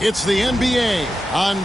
It's the NBA on...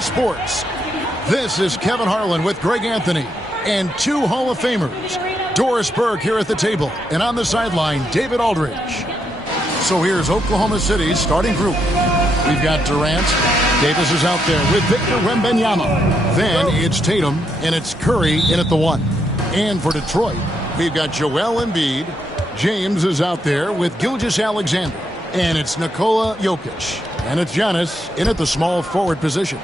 Sports. This is Kevin Harlan with Greg Anthony and two Hall of Famers. Doris Burke here at the table, and on the sideline, David Aldridge. So here's Oklahoma City's starting group. We've got Durant. Davis is out there with Victor Wembanyama. Then it's Tatum, and it's Curry in at the 1. And for Detroit, we've got Joel Embiid. James is out there with Gilgeous-Alexander. And it's Nikola Jokic. And it's Giannis in at the small forward position.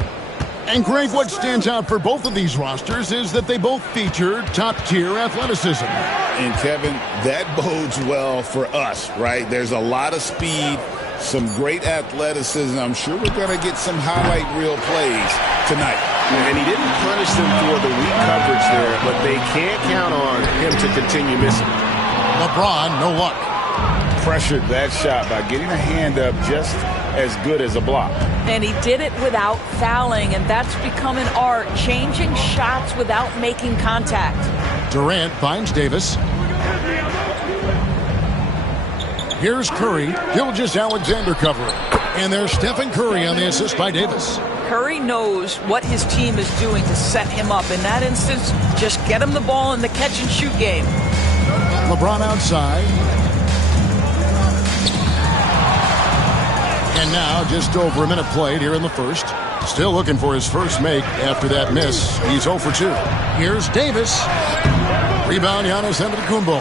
And Greg, what stands out for both of these rosters is that they both feature top-tier athleticism. And Kevin, that bodes well for us, right? There's a lot of speed, some great athleticism. I'm sure we're going to get some highlight reel plays tonight. And he didn't punish them for the weak coverage there, but they can't count on him to continue missing. LeBron, no luck. Pressured that shot by getting a hand up just as good as a block. And he did it without fouling, and that's become an art, changing shots without making contact. Durant finds Davis. Here's Curry. Gilgeous-Alexander covering. And there's Stephen Curry on the assist by Davis. Curry knows what his team is doing to set him up. In that instance, just get him the ball in the catch-and-shoot game. LeBron outside. And now, just over a minute played here in the first. Still looking for his first make after that miss. He's 0 for 2. Here's Davis. Rebound, Giannis Antetokounmpo.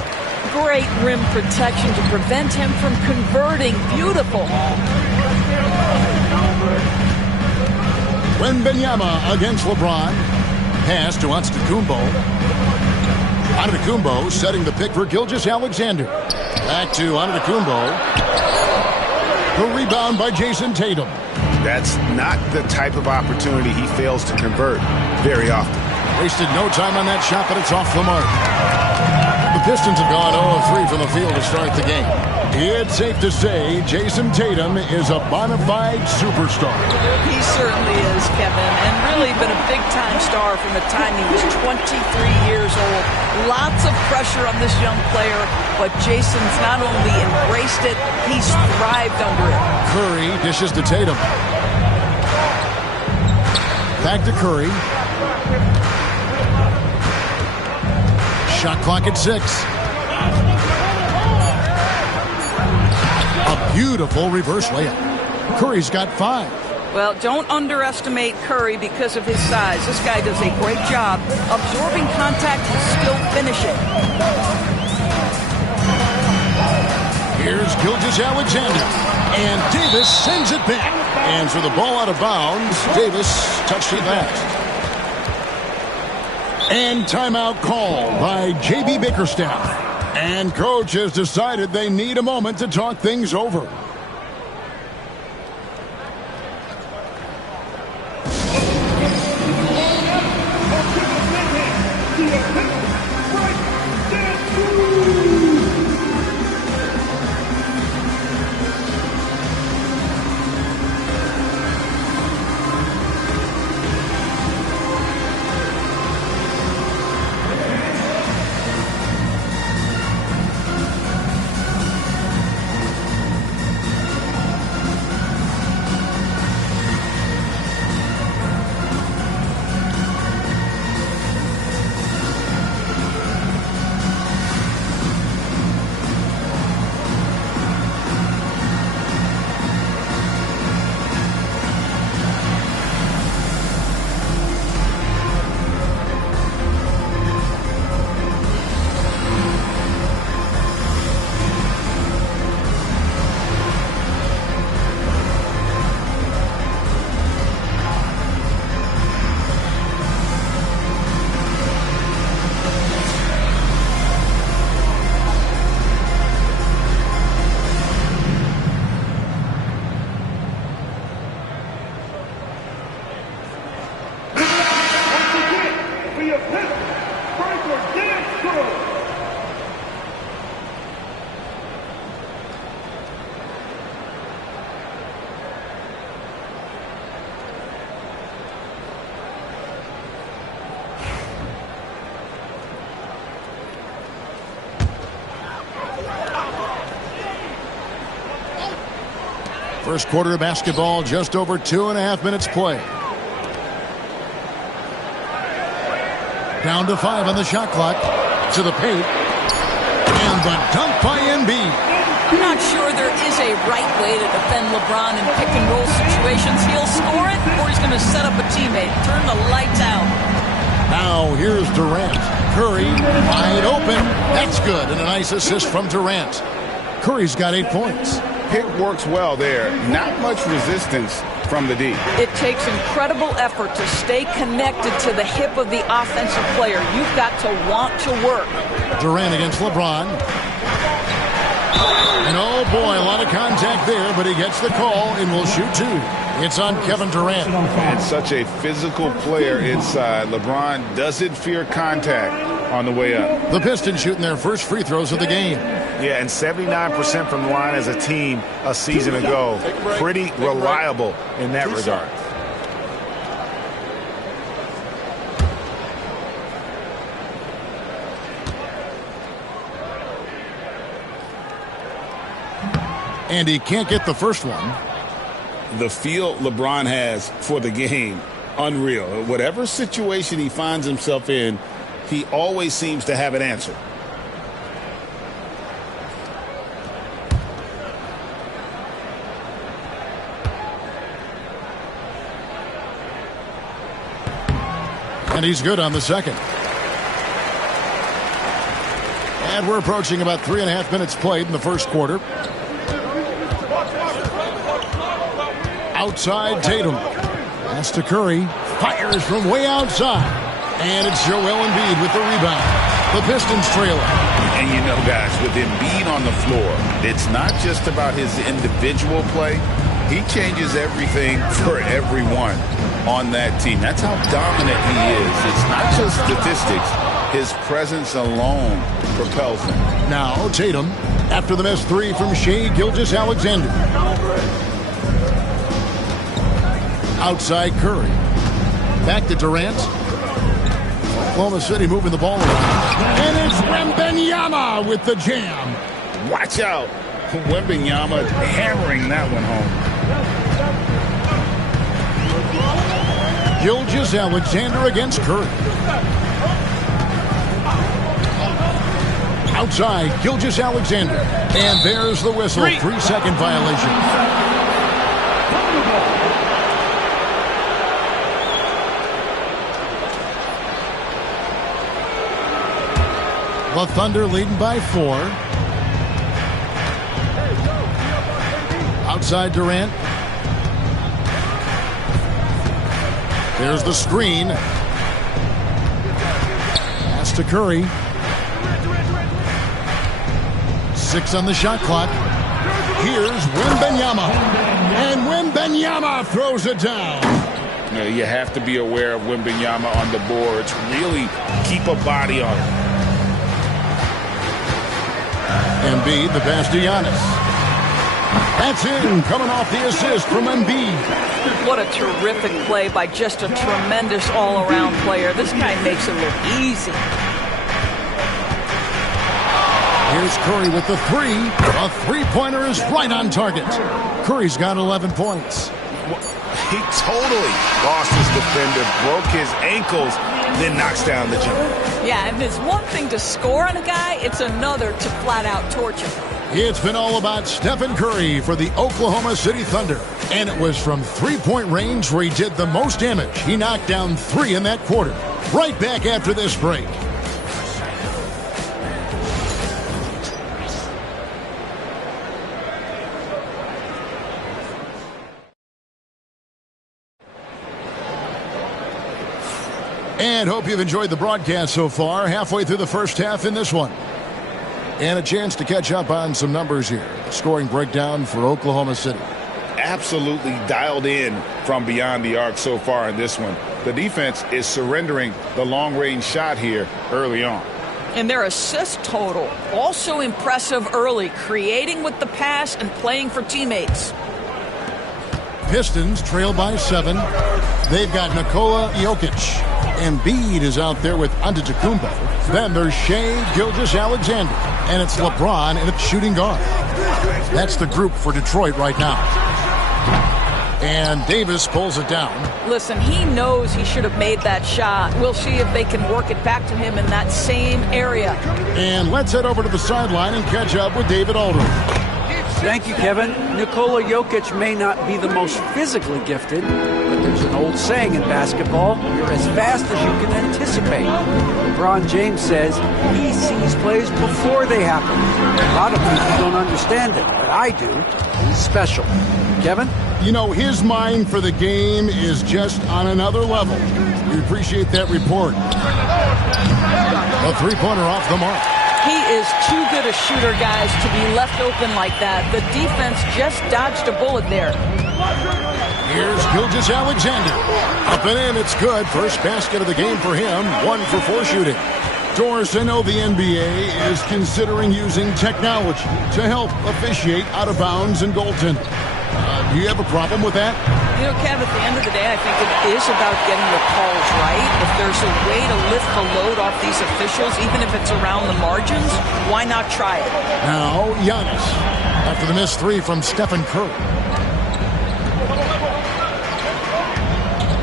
Great rim protection to prevent him from converting. Beautiful. Wembanyama against LeBron. Pass to Antetokounmpo. Antetokounmpo setting the pick for Gilgeous-Alexander. Back to Antetokounmpo. The rebound by Jason Tatum. That's not the type of opportunity he fails to convert very often. Wasted no time on that shot, but it's off the mark. The Pistons have gone 0-3 from the field to start the game. It's safe to say Jason Tatum is a bona fide superstar. He certainly is, Kevin, and really been a big-time star from the time he was 23 years old. Lots of pressure on this young player, but Jason's not only embraced it, he's thrived under it. Curry dishes to Tatum. Back to Curry. Shot clock at 6. A beautiful reverse layup. Curry's got 5. Well, don't underestimate Curry because of his size. This guy does a great job absorbing contact and still finishing. Here's Gilgeous-Alexander. And Davis sends it back. And for the ball out of bounds, Davis touched it last. And timeout called by J.B. Bickerstaff. And coach has decided they need a moment to talk things over. First quarter of basketball, just over 2.5 minutes play. Down to 5 on the shot clock. To the paint. And the dunk by Embiid. I'm not sure there is a right way to defend LeBron in pick-and-roll situations. He'll score it, or he's going to set up a teammate. Turn the lights out. Now here's Durant. Curry wide open. That's good. And a nice assist from Durant. Curry's got 8 points. Pick works well there. Not much resistance from the D. It takes incredible effort to stay connected to the hip of the offensive player. You've got to want to work. Durant against LeBron. And oh boy, a lot of contact there, but he gets the call and will shoot 2. It's on Kevin Durant. And such a physical player inside. LeBron doesn't fear contact on the way up. The Pistons shooting their first free throws of the game. Yeah, and 79% from the line as a team a season ago. Pretty reliable in that regard. And he can't get the first one. The feel LeBron has for the game, unreal. Whatever situation he finds himself in, he always seems to have an answer. And he's good on the second. And we're approaching about 3.5 minutes played in the first quarter. Outside Tatum. Pass to Curry. Fires from way outside. And it's Joel Embiid with the rebound. The Pistons trailing. And you know, guys, with Embiid on the floor, it's not just about his individual play. He changes everything for everyone on that team. That's how dominant he is. It's not just statistics. His presence alone propels him. Now Tatum, after the missed 3 from Shai Gilgeous-Alexander. Outside Curry. Back to Durant. Oklahoma City moving the ball around. And it's Wembanyama with the jam. Watch out. Wembanyama hammering that one home. Gilgeous-Alexander against Curry. Outside, Gilgeous-Alexander. And there's the whistle. 3-second violation. The Thunder leading by 4. Outside Durant. There's the screen. Pass to Curry. 6 on the shot clock. Here's Wembanyama. And Wembanyama throws it down. You have to be aware of Wembanyama on the boards. Really keep a body on him. Embiid, the pass to Giannis. That's in, coming off the assist from Embiid. What a terrific play by just a tremendous all-around player. This guy makes it look easy. Here's Curry with the 3. A three-pointer is right on target. Curry's got 11 points. He totally lost his defender, broke his ankles, then knocks down the jump. Yeah, and it's one thing to score on a guy, it's another to flat-out torch him. It's been all about Stephen Curry for the Oklahoma City Thunder. And it was from three-point range where he did the most damage. He knocked down 3 in that quarter. Right back after this break. And hope you've enjoyed the broadcast so far. Halfway through the first half in this one. And a chance to catch up on some numbers here. The scoring breakdown for Oklahoma City. Absolutely dialed in from beyond the arc so far in this one. The defense is surrendering the long-range shot here early on. And their assist total, also impressive early, creating with the pass and playing for teammates. Pistons trail by 7. They've got Nikola Jokic. Embiid is out there with Antetokounmpo. Then there's Shai Gilgeous-Alexander. And it's LeBron and it's shooting guard. That's the group for Detroit right now. And Davis pulls it down. Listen, he knows he should have made that shot. We'll see if they can work it back to him in that same area. And let's head over to the sideline and catch up with David Aldridge. Thank you, Kevin. Nikola Jokic may not be the most physically gifted, but there's an old saying in basketball, you're as fast as you can anticipate. LeBron James says he sees plays before they happen. A lot of people don't understand it, but I do. He's special. Kevin? You know, his mind for the game is just on another level. We appreciate that report. A three-pointer off the mark. He is too good a shooter, guys, to be left open like that. The defense just dodged a bullet there. Here's Gilgeous-Alexander. Up and in, it's good. First basket of the game for him. 1 for 4 shooting. Doris, I know the NBA is considering using technology to help officiate out of bounds and goaltending. Do you have a problem with that? You know, Kev, at the end of the day, I think it is about getting the calls right. If there's a way to lift the load off these officials, even if it's around the margins, why not try it? Now, Giannis, after the missed 3 from Stephen Curry.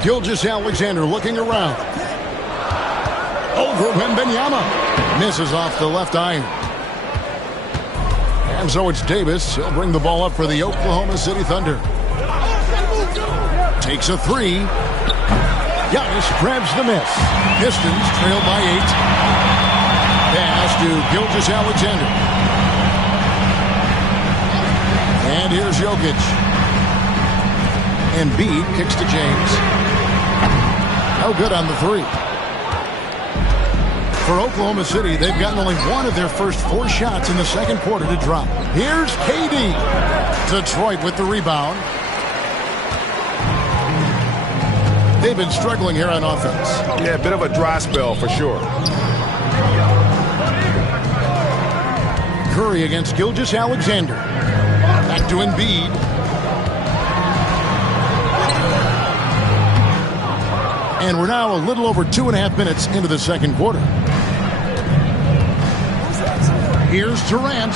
Gilgeous-Alexander looking around. Over Wembanyama. Misses off the left iron. And so it's Davis. He'll bring the ball up for the Oklahoma City Thunder. Takes a 3. Giannis grabs the miss. Pistons trail by 8. Pass to Gilgeous-Alexander. And here's Jokic. Embiid kicks to James. No good on the 3. For Oklahoma City, they've gotten only 1 of their first 4 shots in the second quarter to drop. Here's KD. Detroit with the rebound. They've been struggling here on offense. Yeah, a bit of a dry spell for sure. Curry against Gilgeous-Alexander. Back to Embiid. And we're now a little over 2.5 minutes into the second quarter. Here's Durant.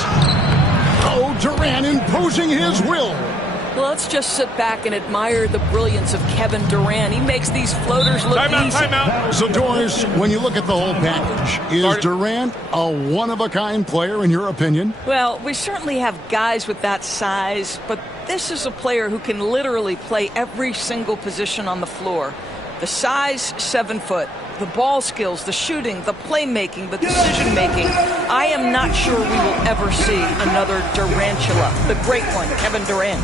Oh, Durant imposing his will. Well, let's just sit back and admire the brilliance of Kevin Durant. He makes these floaters look easy. Timeout. So, Doris, when you look at the whole package, is Durant a one-of-a-kind player in your opinion? Well, we certainly have guys with that size, but this is a player who can literally play every single position on the floor. The size, 7 foot. The ball skills, the shooting, the playmaking, the decision-making. I am not sure we will ever see another Durantula. The great one, Kevin Durant.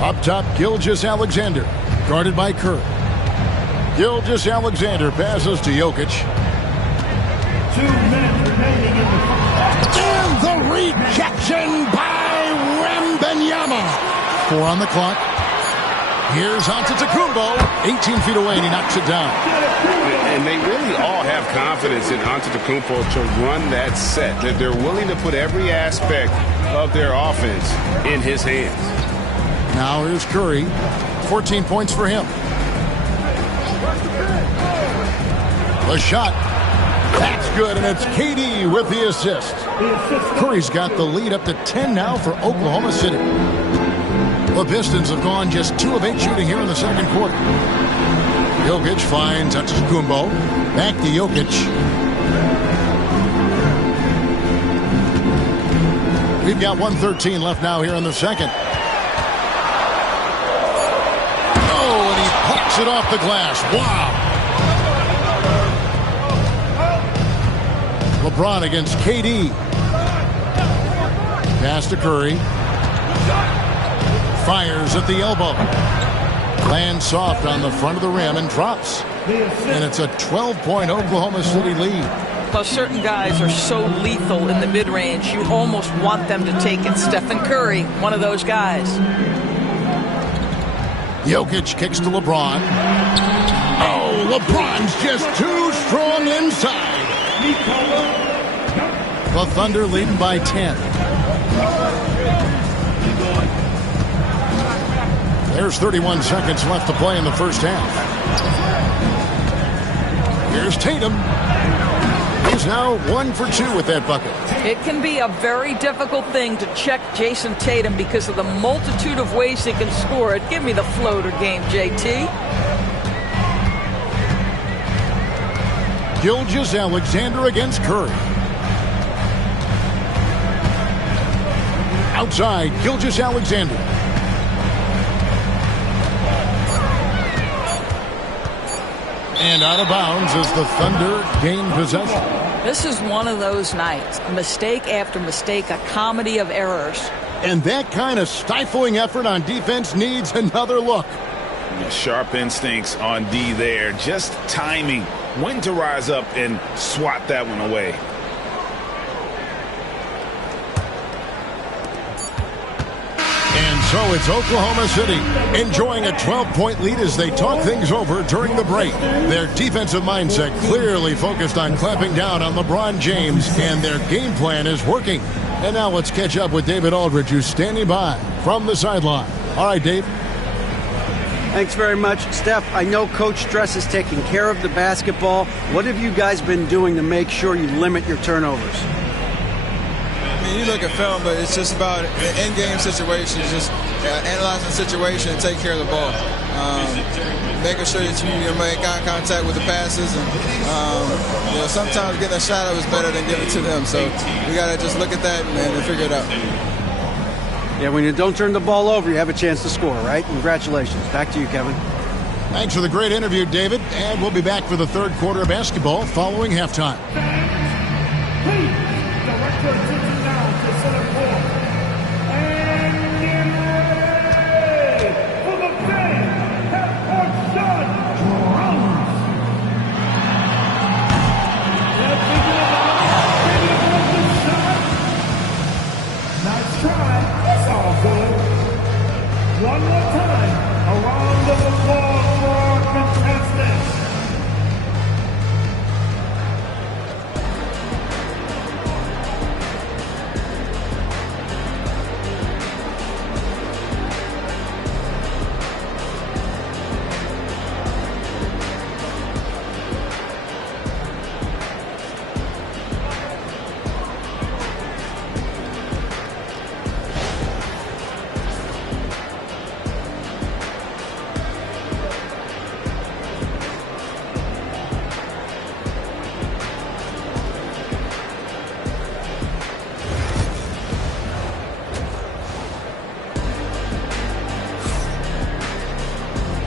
Up top, Gilgeous-Alexander, guarded by Kerr. Gilgeous-Alexander passes to Jokic. 2 minutes remaining in the And the rejection by Wembanyama. 4 on the clock. Here's Antetokounmpo, 18 feet away, and he knocks it down. And they really all have confidence in Antetokounmpo to run that set, that they're willing to put every aspect of their offense in his hands. Now here's Curry, 14 points for him. The shot, that's good, and it's KD with the assist. Curry's got the lead up to 10 now for Oklahoma City. The Pistons have gone just 2 of 8 shooting here in the second quarter. Jokic finds Antetokounmpo. Back to Jokic. We've got 1:13 left now here in the second. Oh, and he pokes it off the glass. Wow. LeBron against KD. Pass to Curry. Fires at the elbow. Lands soft on the front of the rim and drops. And it's a 12-point Oklahoma City lead. Well, certain guys are so lethal in the mid-range, you almost want them to take it. Stephen Curry, one of those guys. Jokic kicks to LeBron. Oh, LeBron's just too strong inside. The Thunder leading by 10. There's 31 seconds left to play in the first half. Here's Tatum. He's now 1 for 2 with that bucket. It can be a very difficult thing to check Jason Tatum because of the multitude of ways he can score it. Give me the floater game, JT. Gilgeous-Alexander against Curry. Outside, Gilgeous-Alexander. And out of bounds as the Thunder gain possession. This is one of those nights. Mistake after mistake, a comedy of errors. And that kind of stifling effort on defense needs another look. Sharp instincts on D there. Just timing. When to rise up and swat that one away. And so it's Oklahoma City enjoying a 12-point lead as they talk things over during the break. Their defensive mindset clearly focused on clamping down on LeBron James, and their game plan is working. And now let's catch up with David Aldridge, who's standing by from the sideline. All right, Dave. Thanks very much. Steph, I know Coach Stress is taking care of the basketball. What have you guys been doing to make sure you limit your turnovers? I mean, you look at film, but it's just about in-game situations, just analyzing the situation and taking care of the ball. Making sure that you make eye contact with the passes. And, sometimes getting a shot up is better than giving it to them. So we got to just look at that and figure it out. Yeah, when you don't turn the ball over, you have a chance to score, right? Congratulations. Back to you, Kevin. Thanks for the great interview, David. And we'll be back for the third quarter of basketball following halftime. Please, direct your attention now to center court. And get ready for the big half-court shot drums. They're thinking about the shot. Nice try. It's all good. One more time. A round of applause for our contestants.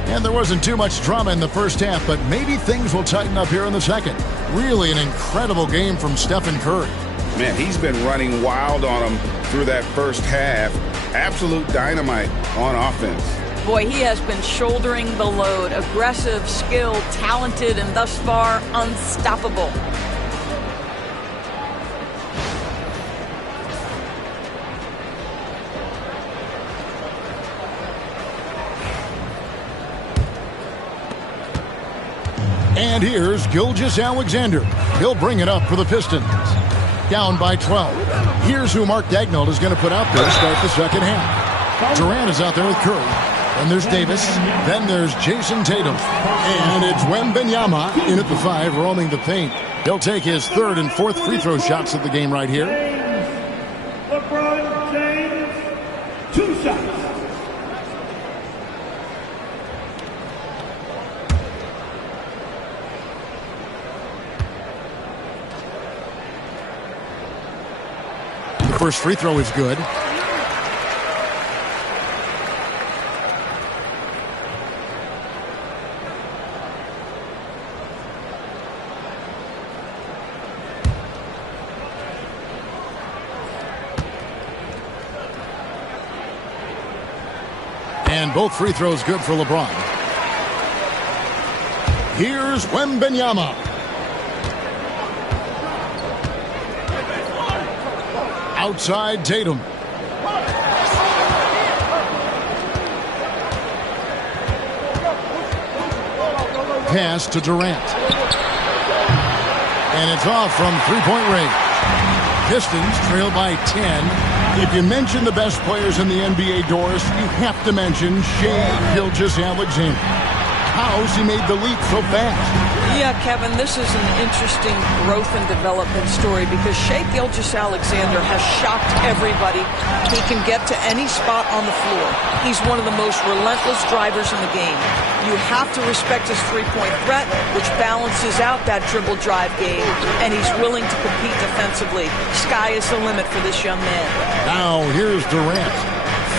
And there wasn't too much drama in the first half, but maybe things will tighten up here in the second. Really an incredible game from Stephen Curry. Man, he's been running wild on him through that first half. Absolute dynamite on offense. Boy, he has been shouldering the load. Aggressive, skilled, talented, and thus far unstoppable. And here's Gilgeous-Alexander. He'll bring it up for the Pistons. Down by 12. Here's who Mark Daigneault is going to put out there to start the second half. Durant is out there with Curry. Then there's Davis. Then there's Jason Tatum. And it's Wembanyama in at the 5, roaming the paint. He'll take his third and fourth free throw shots of the game right here. LeBron James, 2 shots. The first free throw is good. And both free throws good for LeBron. Here's Wembanyama. Outside Tatum. Pass to Durant. And it's off from three-point range. Pistons trail by 10. If you mention the best players in the NBA, Doris, you have to mention Shai Gilgeous-Alexander. How's he made the leap so fast? Yeah, Kevin, this is an interesting growth and development story because Shai Gilgeous-Alexander has shocked everybody. He can get to any spot on the floor. He's one of the most relentless drivers in the game. You have to respect his three-point threat, which balances out that dribble drive game, and he's willing to compete defensively. Sky is the limit for this young man. Now here's Durant,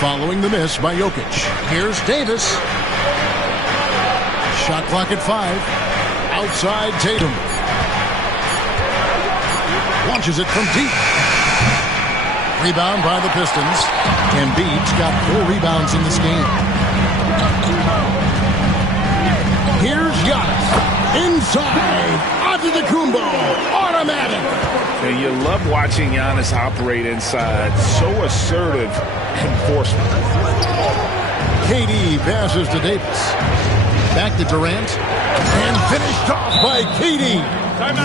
following the miss by Jokic. Here's Davis. Shot clock at 5. Outside Tatum. Launches it from deep. Rebound by the Pistons. Embiid's got 4 rebounds in this game. Here's Giannis. Inside. Antetokounmpo. Automatic. And you love watching Giannis operate inside. So assertive enforcement. KD passes to Davis. Back to Durant. And finished off by KD.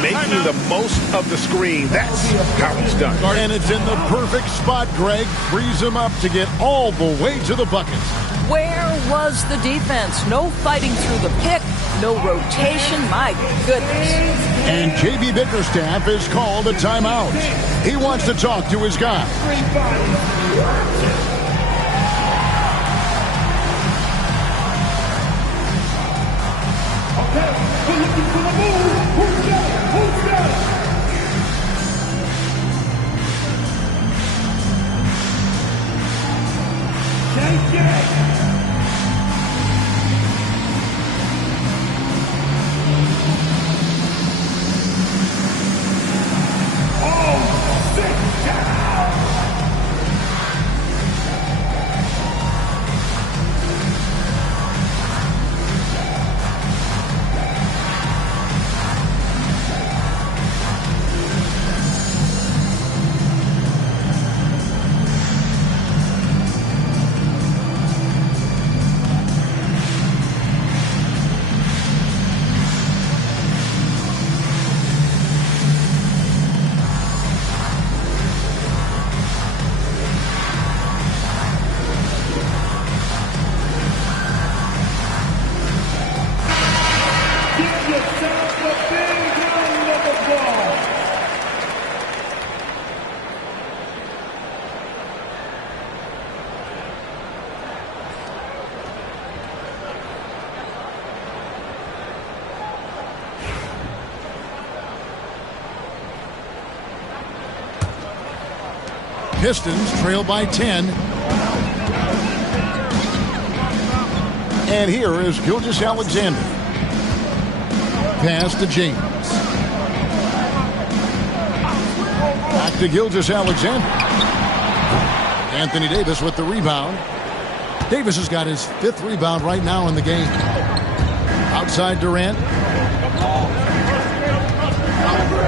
Making the most of the screen. That's how it's done. And it's in the perfect spot, Greg. Frees him up to get all the way to the bucket. Where was the defense? No fighting through the pick, no rotation. My goodness. And J.B. Bickerstaff is called a timeout. He wants to talk to his guy. Okay, we're looking for the move. Who's got it? Who's got it? JJ. Oh, 6 down. Pistons trail by 10. And here is Gilgeous-Alexander. Pass to James. Back to Gilgeous-Alexander. Anthony Davis with the rebound. Davis has got his 5th rebound right now in the game. Outside Durant.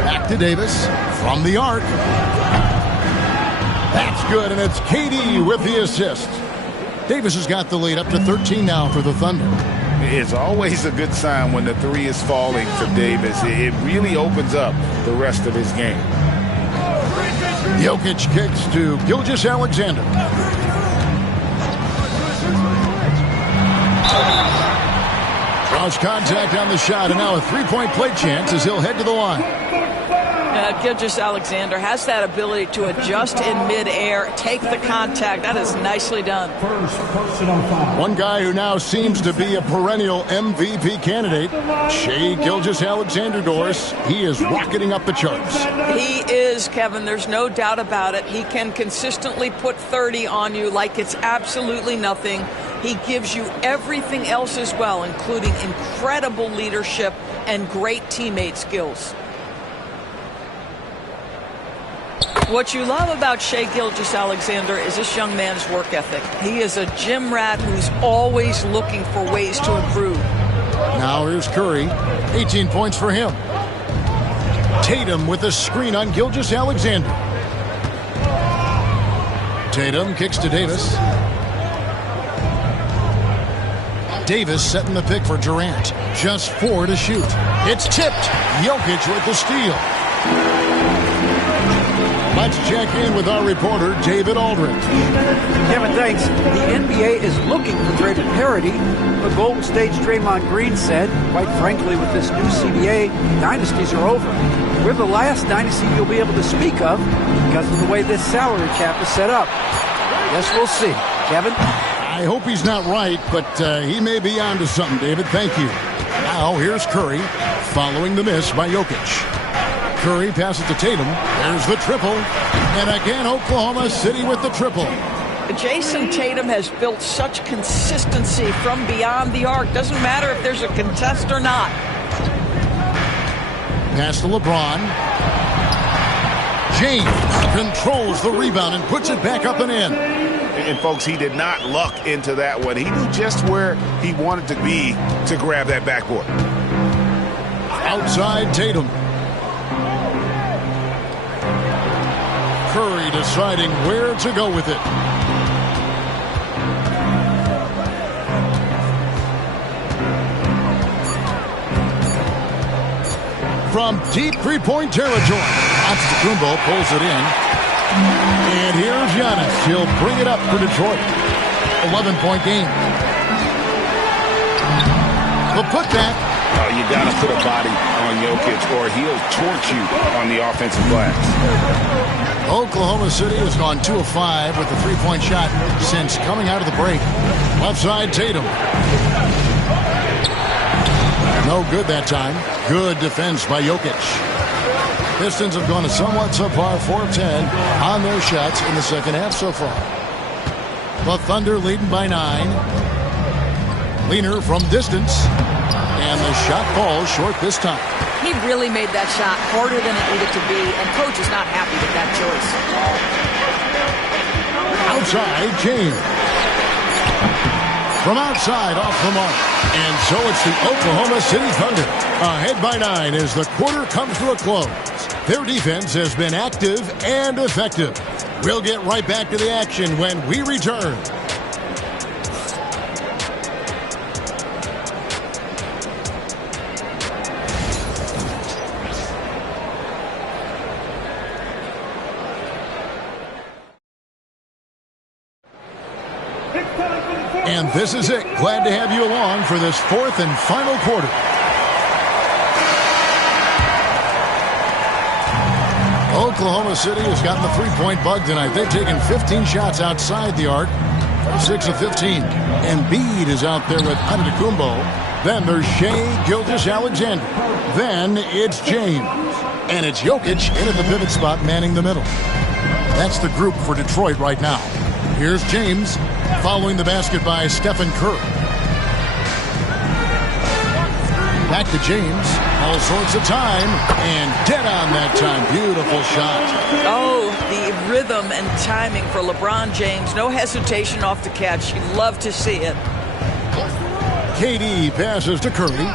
Back to Davis from the arc. That's good, and it's KD with the assist. Davis has got the lead up to 13 now for the Thunder. It's always a good sign when the three is falling for Davis. It really opens up the rest of his game. Jokic kicks to Gilgeous-Alexander. Draws contact on the shot, and now a three-point play chance as he'll head to the line. Gilgeous-Alexander has that ability to adjust in midair, take the contact. That is nicely done. One guy who now seems to be a perennial MVP candidate, Shai Gilgeous-Alexander, Doris. He is rocketing up the charts. He is, Kevin. There's no doubt about it. He can consistently put 30 on you like it's absolutely nothing. He gives you everything else as well, including incredible leadership and great teammate skills. What you love about Shai Gilgeous-Alexander is this young man's work ethic. He is a gym rat who's always looking for ways to improve. Now here's Curry. 18 points for him. Tatum with a screen on Gilgeous-Alexander. Tatum kicks to Davis. Davis setting the pick for Durant. Just 4 to shoot. It's tipped. Jokic with the steal. Let's check in with our reporter, David Aldridge. Kevin, thanks. The NBA is looking for greater parity, but Golden State's Draymond Green said, quite frankly, with this new CBA, dynasties are over. We're the last dynasty you'll be able to speak of because of the way this salary cap is set up. Guess we'll see. Kevin? I hope he's not right, but he may be onto something, David. Thank you. Now here's Curry, following the miss by Jokic. Curry passes to Tatum. There's the triple. And again, Oklahoma City with the triple. Jason Tatum has built such consistency from beyond the arc. Doesn't matter if there's a contest or not. Pass to LeBron. James controls the rebound and puts it back up and in. And folks, he did not luck into that one. He knew just where he wanted to be to grab that backboard. Outside Tatum. Curry deciding where to go with it. From deep three-point territory, Antetokounmpo pulls it in. And here's Giannis. He'll bring it up for Detroit. 11-point game. The putback. You got to put a body on Jokic or he'll torch you on the offensive glass. Oklahoma City has gone 2 of 5 with the three-point shot since coming out of the break. Left side, Tatum. No good that time. Good defense by Jokic. Pistons have gone a somewhat subpar 4 of 10 on their shots in the second half so far. The Thunder leading by 9. Leaner from distance. And the shot falls short this time. He really made that shot harder than it needed to be, and coach is not happy with that choice. Outside, James. From outside, off the mark. And so it's the Oklahoma City Thunder. Ahead by 9 as the quarter comes to a close. Their defense has been active and effective. We'll get right back to the action when we return. And this is it. Glad to have you along for this 4th and final quarter. Oklahoma City has gotten the three-point bug tonight. They've taken 15 shots outside the arc. 6 of 15. Embiid is out there with Antetokounmpo. Then there's Shai Gilgeous-Alexander. Then it's James. And it's Jokic in at the pivot spot, manning the middle. That's the group for Detroit right now. Here's James, following the basket by Stephen Curry. Back to James. All sorts of time. And dead on that time. Beautiful shot. Oh, the rhythm and timing for LeBron James. No hesitation off the catch. You love to see it. KD passes to Curry.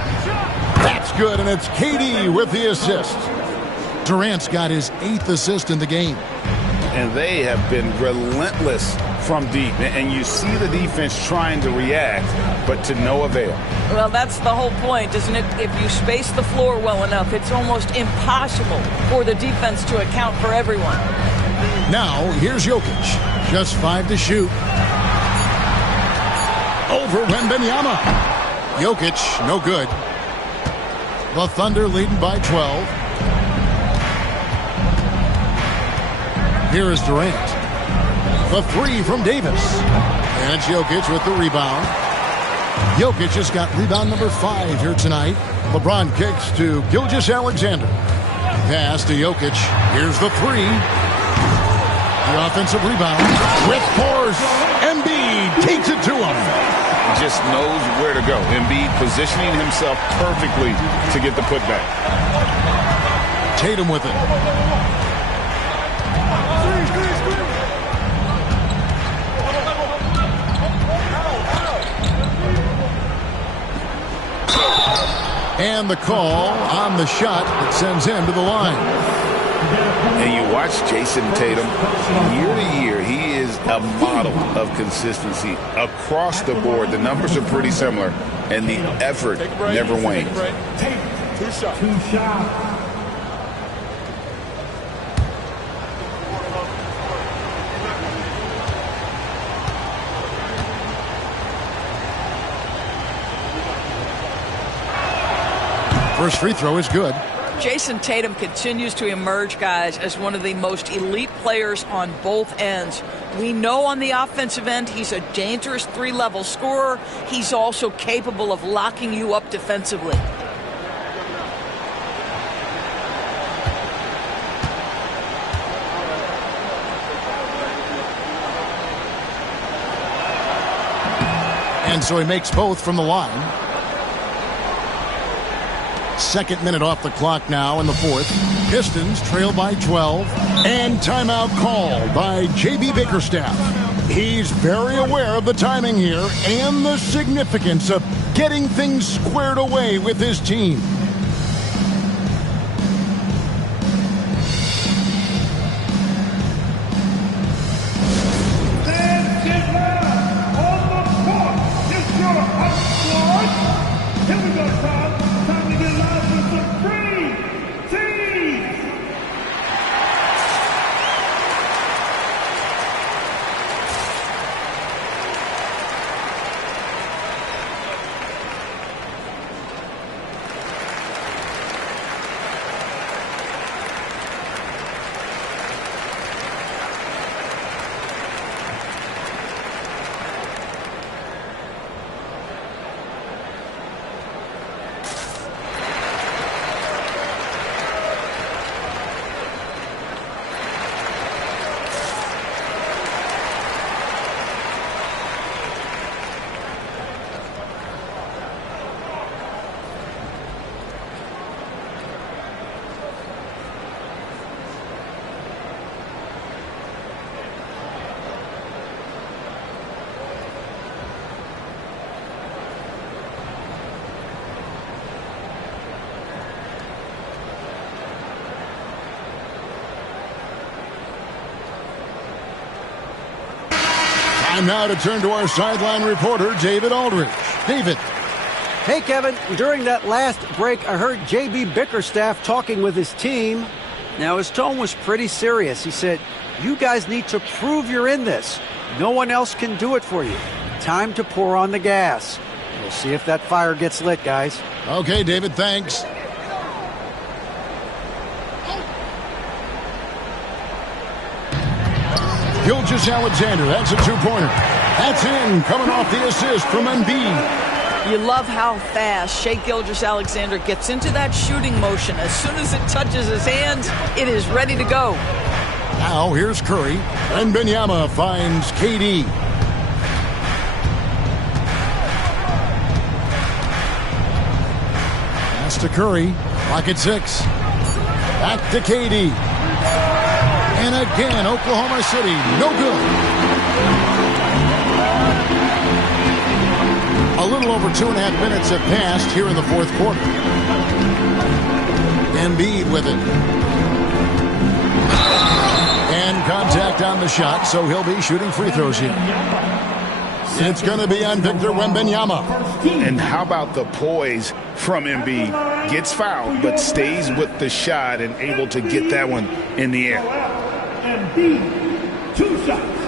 That's good, and it's KD with the assist. Durant's got his 8th assist in the game. And they have been relentless from deep. And you see the defense trying to react, but to no avail. Well, that's the whole point, isn't it? If you space the floor well enough, it's almost impossible for the defense to account for everyone. Now, here's Jokic. Just 5 to shoot. Over Wembanyama. Jokic, no good. The Thunder leading by 12. Here is Durant. The 3 from Davis. And it's Jokic with the rebound. Jokic has got rebound number 5 here tonight. LeBron kicks to Gilgeous-Alexander. Pass to Jokic. Here's the 3. The offensive rebound with force. Embiid takes it to him. He just knows where to go. Embiid positioning himself perfectly to get the putback. Tatum with it. And the call on the shot that sends him to the line. And you watch Jason Tatum, year to year, he is a model of consistency across the board. The numbers are pretty similar, and the effort never wanes. Two shots. First free throw is good. Jason Tatum continues to emerge, guys, as one of the most elite players on both ends. We know on the offensive end he's a dangerous 3-level scorer. He's also capable of locking you up defensively. And so he makes both from the line. Second minute off the clock now in the fourth. Pistons trail by 12. And timeout called by J.B. Bickerstaff. He's very aware of the timing here and the significance of getting things squared away with his team. Time now to turn to our sideline reporter, David Aldridge. David. Hey, Kevin. During that last break, I heard J.B. Bickerstaff talking with his team. Now, his tone was pretty serious. He said, you guys need to prove you're in this. No one else can do it for you. Time to pour on the gas. We'll see if that fire gets lit, guys. Okay, David, thanks. Gilgeous-Alexander, that's a two-pointer. That's in, coming off the assist from Embiid. You love how fast Shai Gilgeous-Alexander gets into that shooting motion. As soon as it touches his hands, it is ready to go. Now here's Curry, and Wembanyama finds KD. Pass to Curry, clock at 6. Back to KD. And again, Oklahoma City, no good. A little over 2.5 minutes have passed here in the fourth quarter. Embiid with it. And contact knocked down the shot, so he'll be shooting free throws here. It's going to be on Victor Wembanyama. And how about the poise from Embiid? Gets fouled, but stays with the shot and able to get that one in the air. Embiid, 2 shots.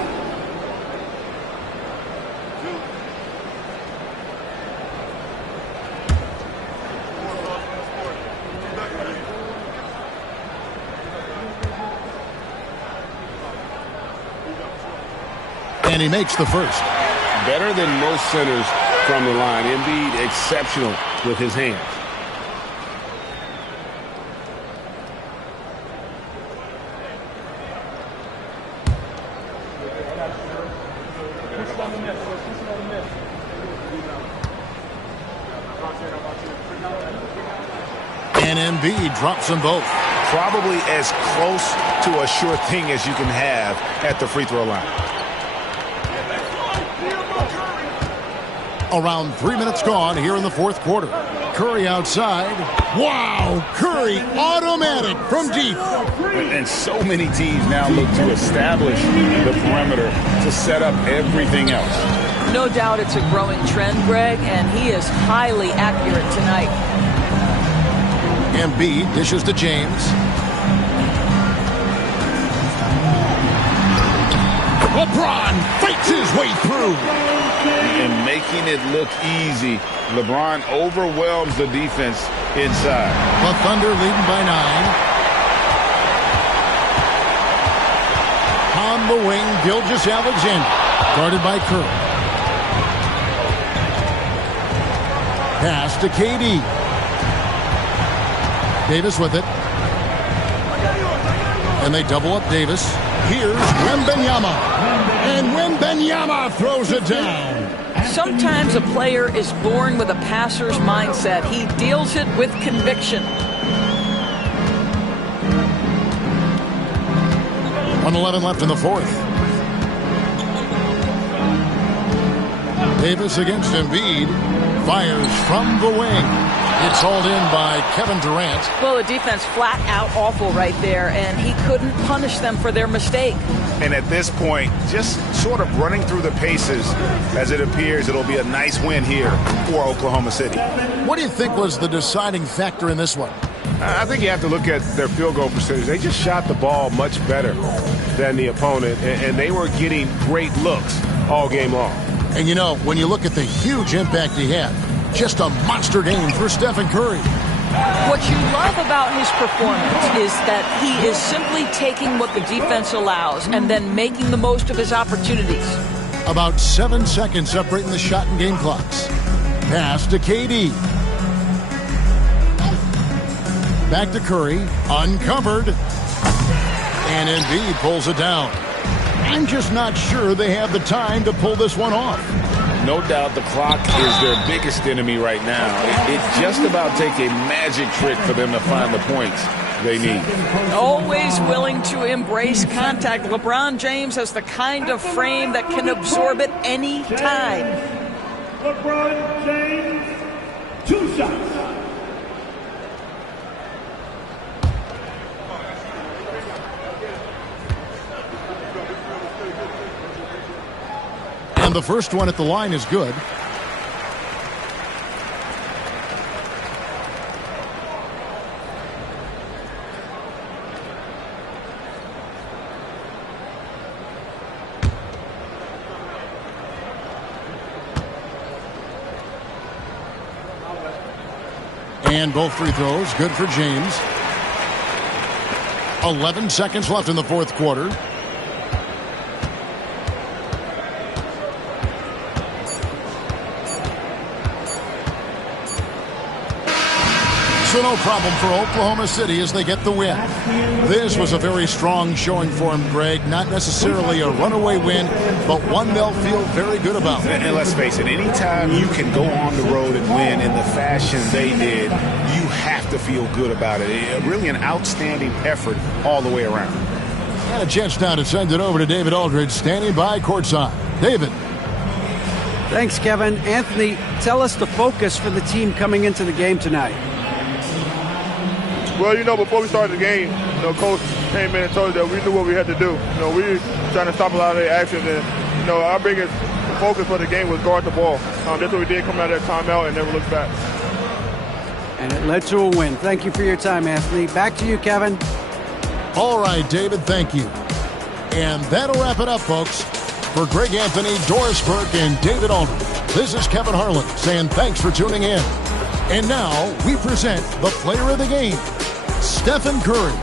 And he makes the first. Better than most centers from the line. Embiid exceptional with his hands. And Embiid drops them both. Probably as close to a sure thing as you can have at the free throw line. Around 3 minutes gone here in the fourth quarter. Curry outside. Wow! Curry automatic from deep. And so many teams now look to establish the perimeter to set up everything else. No doubt it's a growing trend, Greg, and he is highly accurate tonight. Embiid dishes to James. LeBron fights his way through. And making it look easy, LeBron overwhelms the defense inside. The Thunder leading by 9. On the wing, Gilgeous-Alexander, guarded by Curry. Pass to KD. Davis with it. And they double up Davis. Here's Wembanyama. And Wembanyama throws it down. Sometimes a player is born with a passer's mindset. He deals it with conviction. 1:11 left in the fourth. Davis against Embiid. Fires from the wing. It's hauled in by Kevin Durant. Well, the defense flat out awful right there, and he couldn't punish them for their mistake. And at this point, just sort of running through the paces, as it appears it'll be a nice win here for Oklahoma City. What do you think was the deciding factor in this one? I think you have to look at their field goal percentage. They just shot the ball much better than the opponent, and they were getting great looks all game long. And you know, when you look at the huge impact he had, just a monster game for Stephen Curry. What you love about his performance is that he is simply taking what the defense allows and then making the most of his opportunities. About 7 seconds separating the shot and game clocks. Pass to KD. Back to Curry. Uncovered. And Embiid pulls it down. I'm just not sure they have the time to pull this one off. No doubt the clock is their biggest enemy right now. It just about takes a magic trick for them to find the points they need. Always willing to embrace contact. LeBron James has the kind of frame that can absorb it any time. LeBron James, 2 shots. And the first one at the line is good. And both free throws good for James. 11 seconds left in the fourth quarter. So no problem for Oklahoma City as they get the win. This was a very strong showing for him, Greg. Not necessarily a runaway win, but one they'll feel very good about. And let's face it, anytime you can go on the road and win in the fashion they did, you have to feel good about it. Really an outstanding effort all the way around. And a chance now to send it over to David Aldridge, standing by courtside. David. Thanks, Kevin. Anthony, tell us the focus for the team coming into the game tonight. Well, before we started the game, Coach came in and told us that we knew what we had to do. You know, we were trying to stop a lot of their actions, and you know, our biggest focus for the game was guard the ball. That's what we did coming out of that timeout and never looked back. And it led to a win. Thank you for your time, Anthony. Back to you, Kevin. All right, David, thank you. And that'll wrap it up, folks. For Greg Anthony, Doris Burke, and David Aldridge, this is Kevin Harlan saying thanks for tuning in. And now we present the player of the game, Stephen Curry.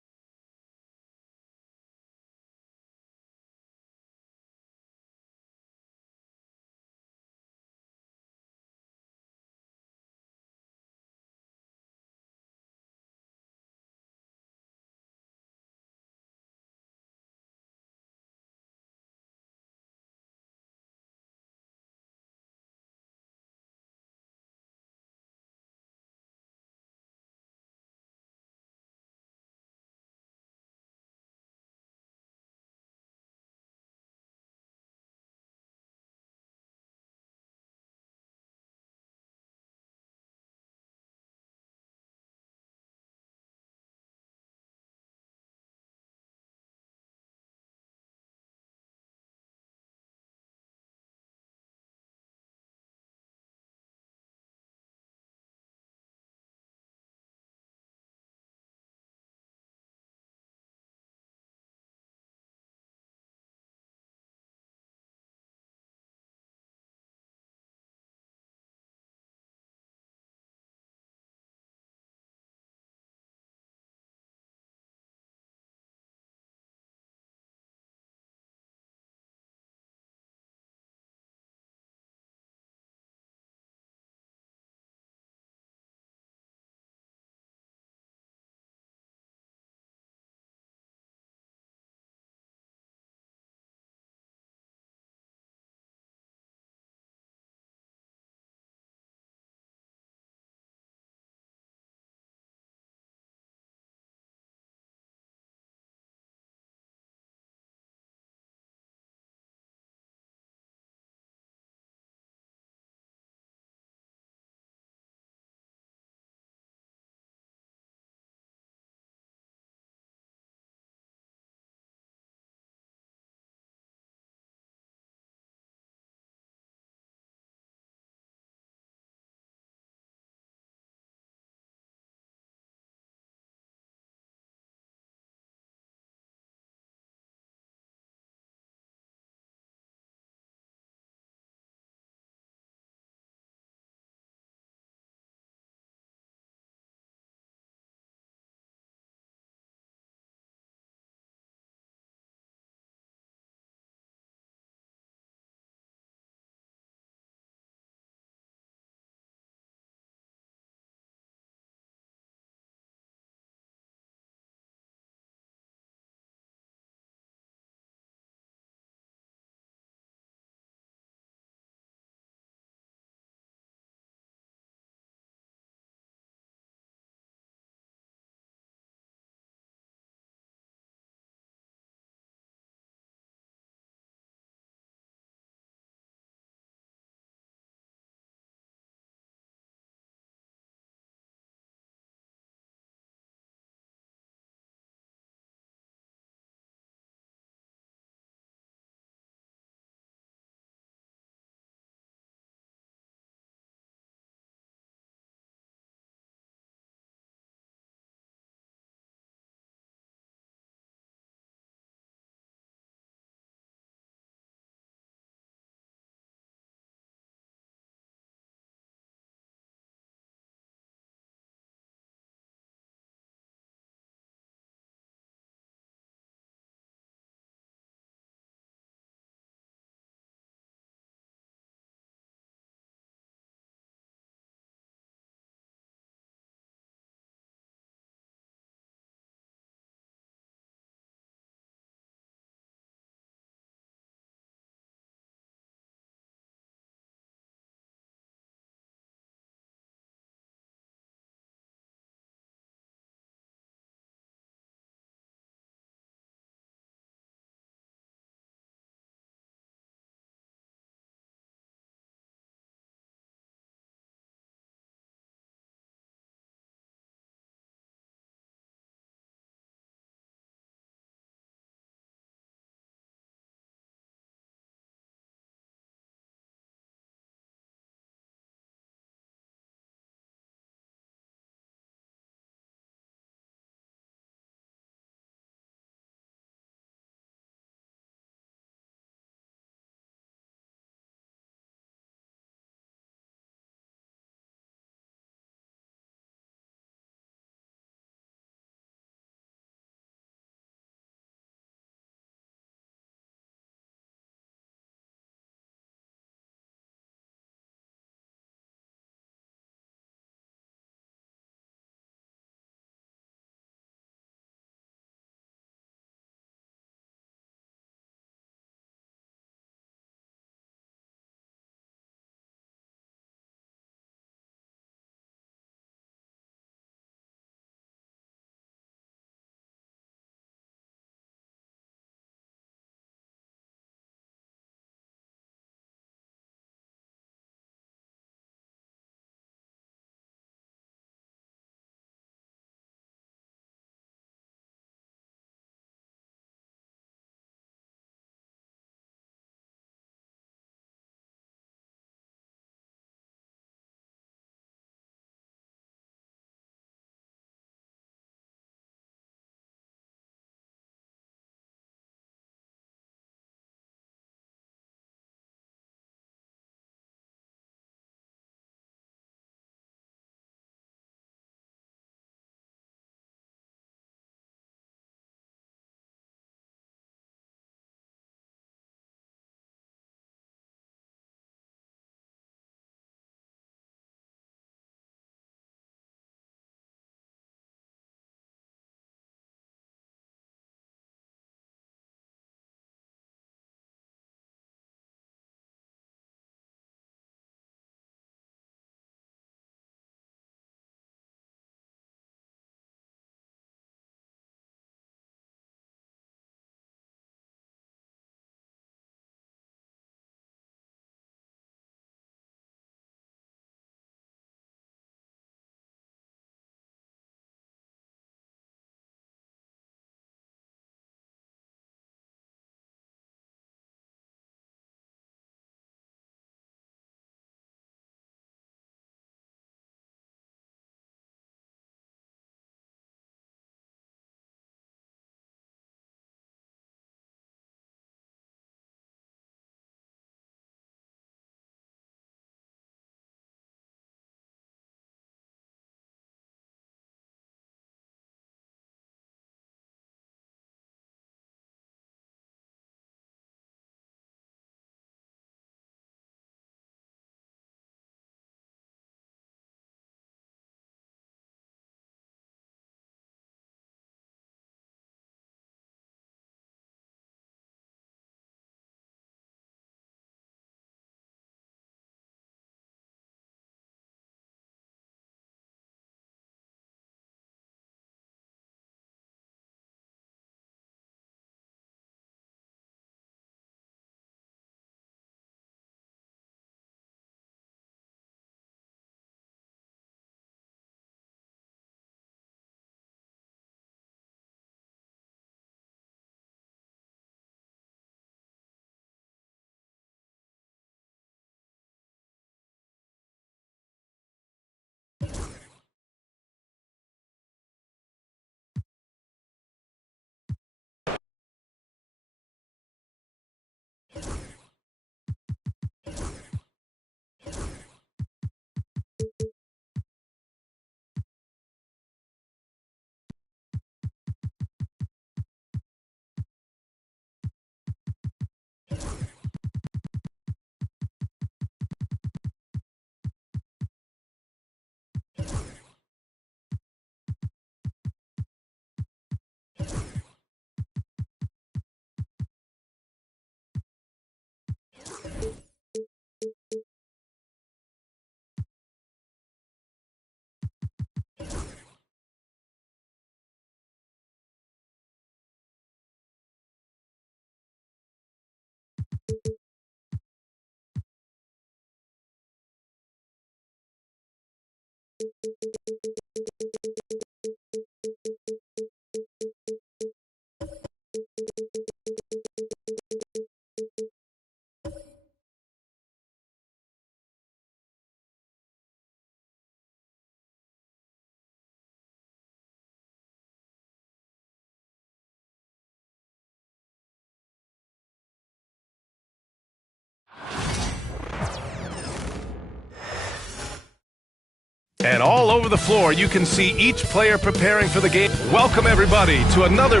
And all over the floor, you can see each player preparing for the game. Welcome, everybody, to another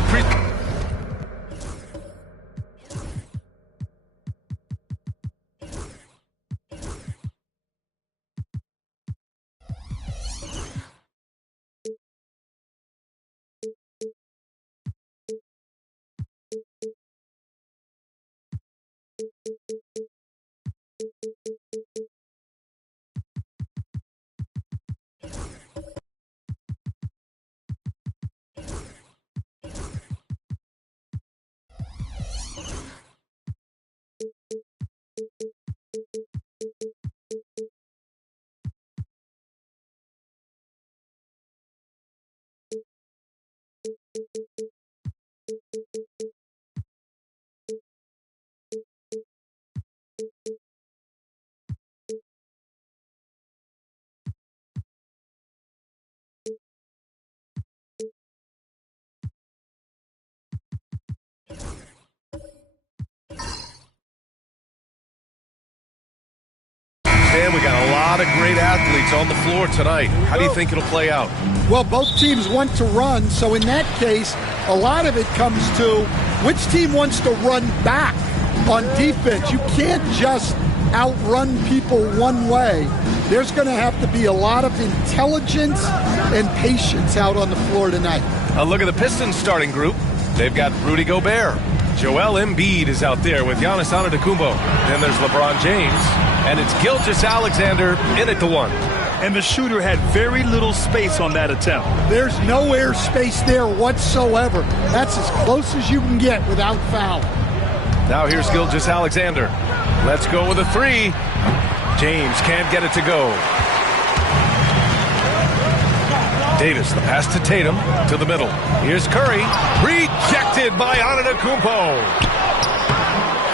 And we got a lot of great athletes on the floor tonight. How do you think it'll play out? Well, both teams want to run, so in that case, a lot of it comes to which team wants to run back on defense. You can't just outrun people one way. There's going to have to be a lot of intelligence and patience out on the floor tonight. Look at the Pistons starting group. They've got Rudy Gobert. Joel Embiid is out there with Giannis Antetokounmpo. Then there's LeBron James. And it's Gilgeous-Alexander in at the one. And the shooter had very little space on that attempt. There's no air space there whatsoever. That's as close as you can get without foul. Now here's Gilgeous-Alexander. Let's go with a three. James can't get it to go. Davis, the pass to Tatum, to the middle. Here's Curry. Rejected by Antetokounmpo.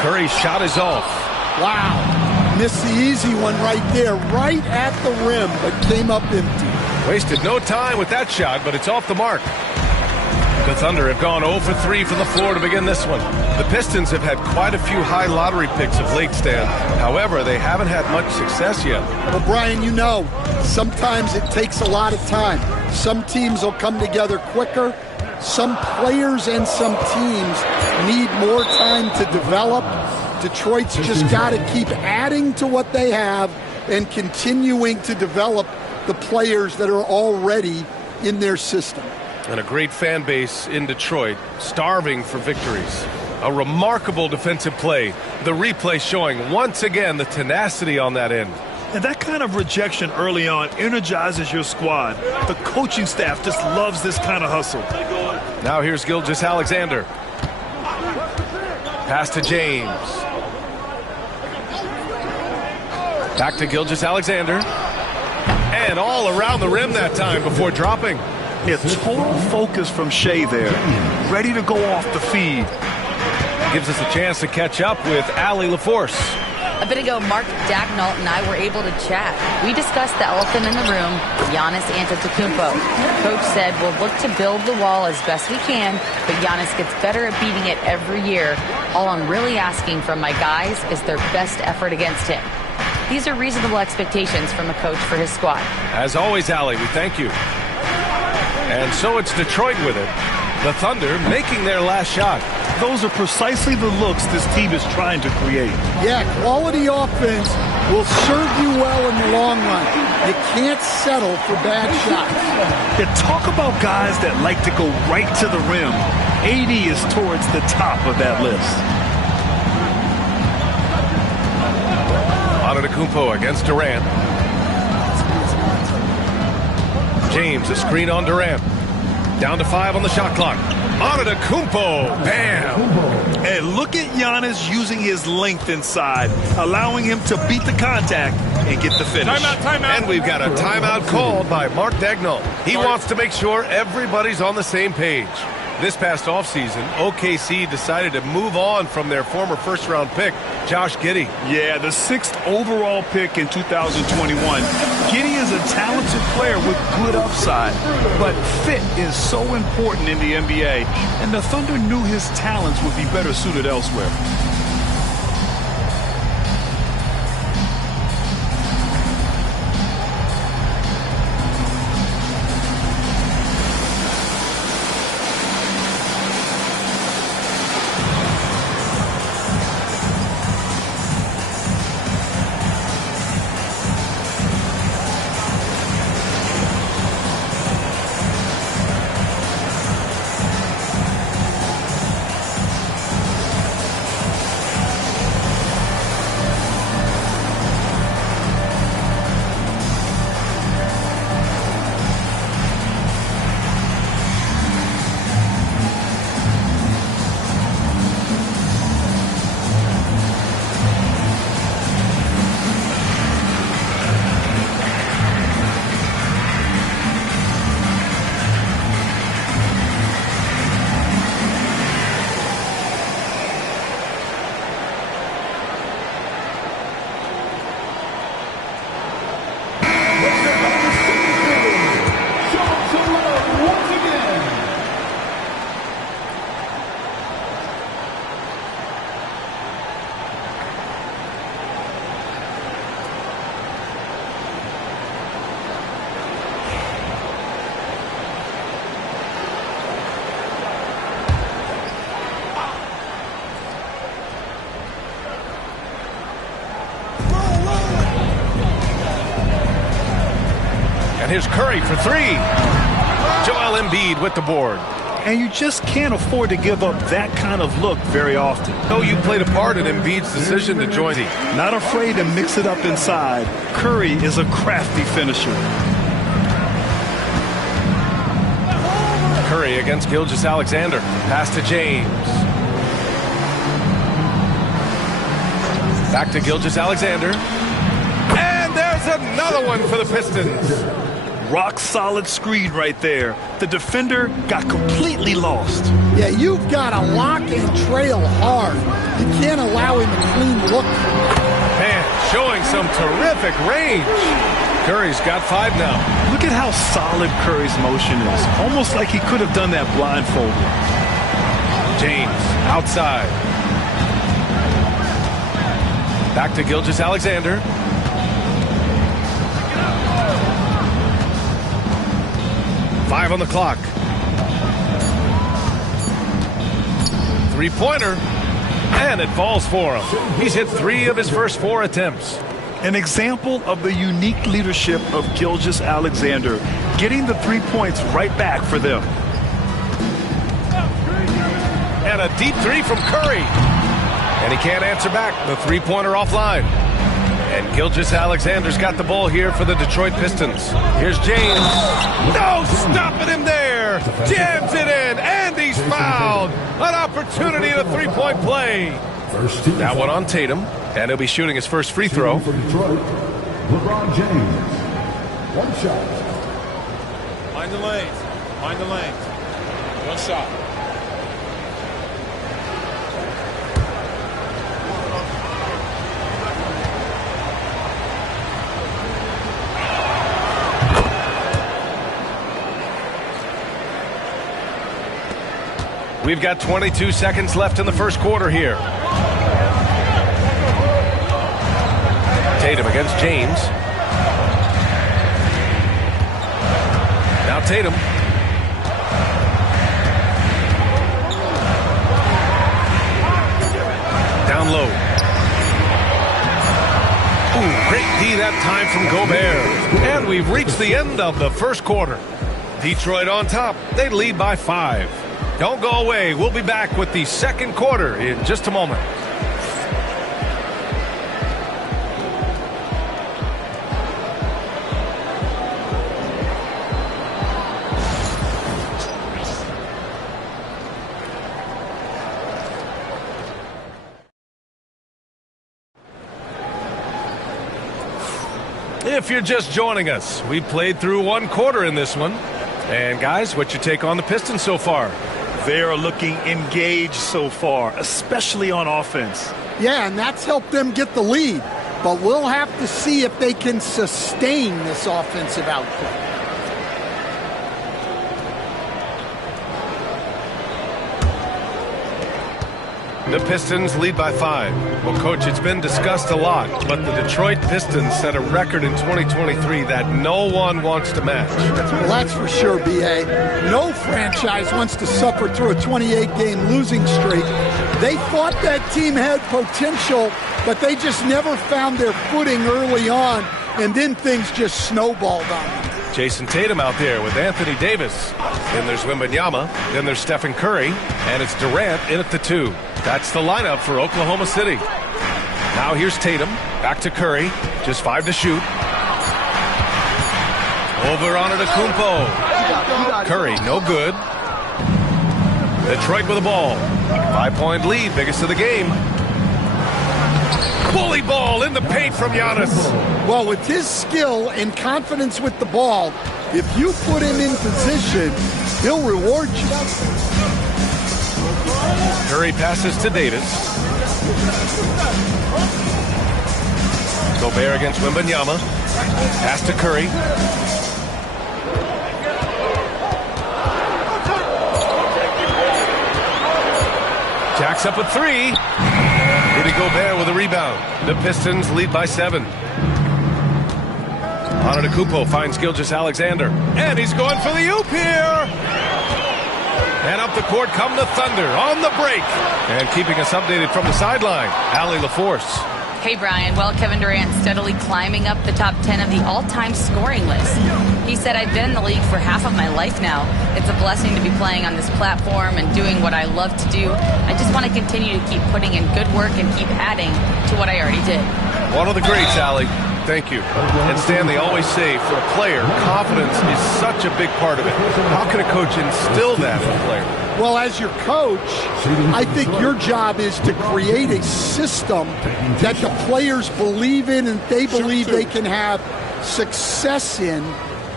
Curry's shot is off. Wow. Missed the easy one right there, right at the rim, but came up empty. Wasted no time with that shot, but it's off the mark. The Thunder have gone 0 for 3 from the floor to begin this one. The Pistons have had quite a few high lottery picks of late, Stan. However, they haven't had much success yet. Well, Brian, you know, sometimes it takes a lot of time. Some teams will come together quicker. Some players and some teams need more time to develop. Detroit's just got to keep adding to what they have and continuing to develop the players that are already in their system. And a great fan base in Detroit, starving for victories. A remarkable defensive play. The replay showing once again the tenacity on that end. And that kind of rejection early on energizes your squad. The coaching staff just loves this kind of hustle. Now here's Gilgeous-Alexander. Pass to James. Back to Gilgeous-Alexander. And all around the rim that time before dropping. Yeah, total focus from Shea there. Ready to go off the feed. Gives us a chance to catch up with Allie LaForce. A bit ago, Mark Dagnall and I were able to chat. We discussed the elephant in the room, Giannis Antetokounmpo. Coach said we'll look to build the wall as best we can, but Giannis gets better at beating it every year. All I'm really asking from my guys is their best effort against him. These are reasonable expectations from a coach for his squad. As always, Allie, we thank you. And so it's Detroit with it. The Thunder making their last shot. Those are precisely the looks this team is trying to create. Yeah, quality offense will serve you well in the long run. You can't settle for bad shots. Yeah, talk about guys that like to go right to the rim. AD is towards the top of that list. Antetokounmpo against Durant. James, a screen on Durant. Down to 5 on the shot clock. Antetokounmpo. Bam! And look at Giannis using his length inside, allowing him to beat the contact and get the finish. Timeout. And we've got a timeout called by Mark Daigneault. He wants to make sure everybody's on the same page. This past offseason, OKC decided to move on from their former first-round pick, Josh Giddey. Yeah, the 6th overall pick in 2021. Giddey is a talented player with good upside, but fit is so important in the NBA, and the Thunder knew his talents would be better suited elsewhere. And here's Curry for three. Joel Embiid with the board. And you just can't afford to give up that kind of look very often. No, you played a part in Embiid's decision to join the team. Not afraid to mix it up inside. Curry is a crafty finisher. Curry against Gilgeous-Alexander. Pass to James. Back to Gilgeous-Alexander. And there's another one for the Pistons. Rock solid screen right there. The defender got completely lost. Yeah, you've got to lock and trail hard. You can't allow him a clean look. Man, showing some terrific range. Curry's got 5 now. Look at how solid Curry's motion is. Almost like he could have done that blindfolded. James outside. Back to Gilgeous-Alexander. Five on the clock. Three-pointer. And it falls for him. He's hit 3 of his first 4 attempts. An example of the unique leadership of Gilgeous-Alexander, getting the 3 points right back for them. And a deep 3 from Curry. And he can't answer back. The three-pointer offline. And Gilgeous-Alexander's got the ball here for the Detroit Pistons. Here's James. No, stopping him there. Jams it in, and he's fouled. An opportunity at a three-point play. That one on Tatum, and he'll be shooting his first free throw. For Detroit, LeBron James. One shot. Mind the lanes. Mind the lanes. One shot. We've got 22 seconds left in the first quarter here. Tatum against James. Now Tatum. Down low. Ooh, great D that time from Gobert. And we've reached the end of the first quarter. Detroit on top. They lead by 5. Don't go away. We'll be back with the second quarter in just a moment. If you're just joining us, we played through one quarter in this one. And guys, what's your take on the Pistons so far? They are looking engaged so far, especially on offense. Yeah, and that's helped them get the lead. But we'll have to see if they can sustain this offensive output. The Pistons lead by 5. Well, Coach, it's been discussed a lot, but the Detroit Pistons set a record in 2023 that no one wants to match. Well, that's for sure, B.A. No franchise wants to suffer through a 28-game losing streak. They thought that team had potential, but they just never found their footing early on, and then things just snowballed on them. Jason Tatum out there with Anthony Davis. Then there's Wembanyama. Then there's Stephen Curry. And it's Durant in at the 2. That's the lineup for Oklahoma City. Now here's Tatum. Back to Curry. Just 5 to shoot. Over on Antetokounmpo. Curry, no good. Detroit with the ball. 5-point lead, biggest of the game. Bully ball in the paint from Giannis. Well, with his skill and confidence with the ball, if you put him in position, he'll reward you. Curry passes to Davis. Gobert against Wembanyama. Pass to Curry. Jacks up a 3. Rudy Gobert with a rebound. The Pistons lead by 7. Antetokounmpo finds Gilgeous-Alexander. And he's going for the oop here. And up the court come the Thunder on the break. And keeping us updated from the sideline, Allie LaForce. Hey, Brian. Well, Kevin Durant steadily climbing up the top 10 of the all-time scoring list. He said, I've been in the league for half of my life now. It's a blessing to be playing on this platform and doing what I love to do. I just want to continue to keep putting in good work and keep adding to what I already did. One of the greats, Allie. Thank you. And Stan, they always say for a player, confidence is such a big part of it. How can a coach instill that in a player? Well, as your coach, I think your job is to create a system that the players believe in and they believe they can have success in.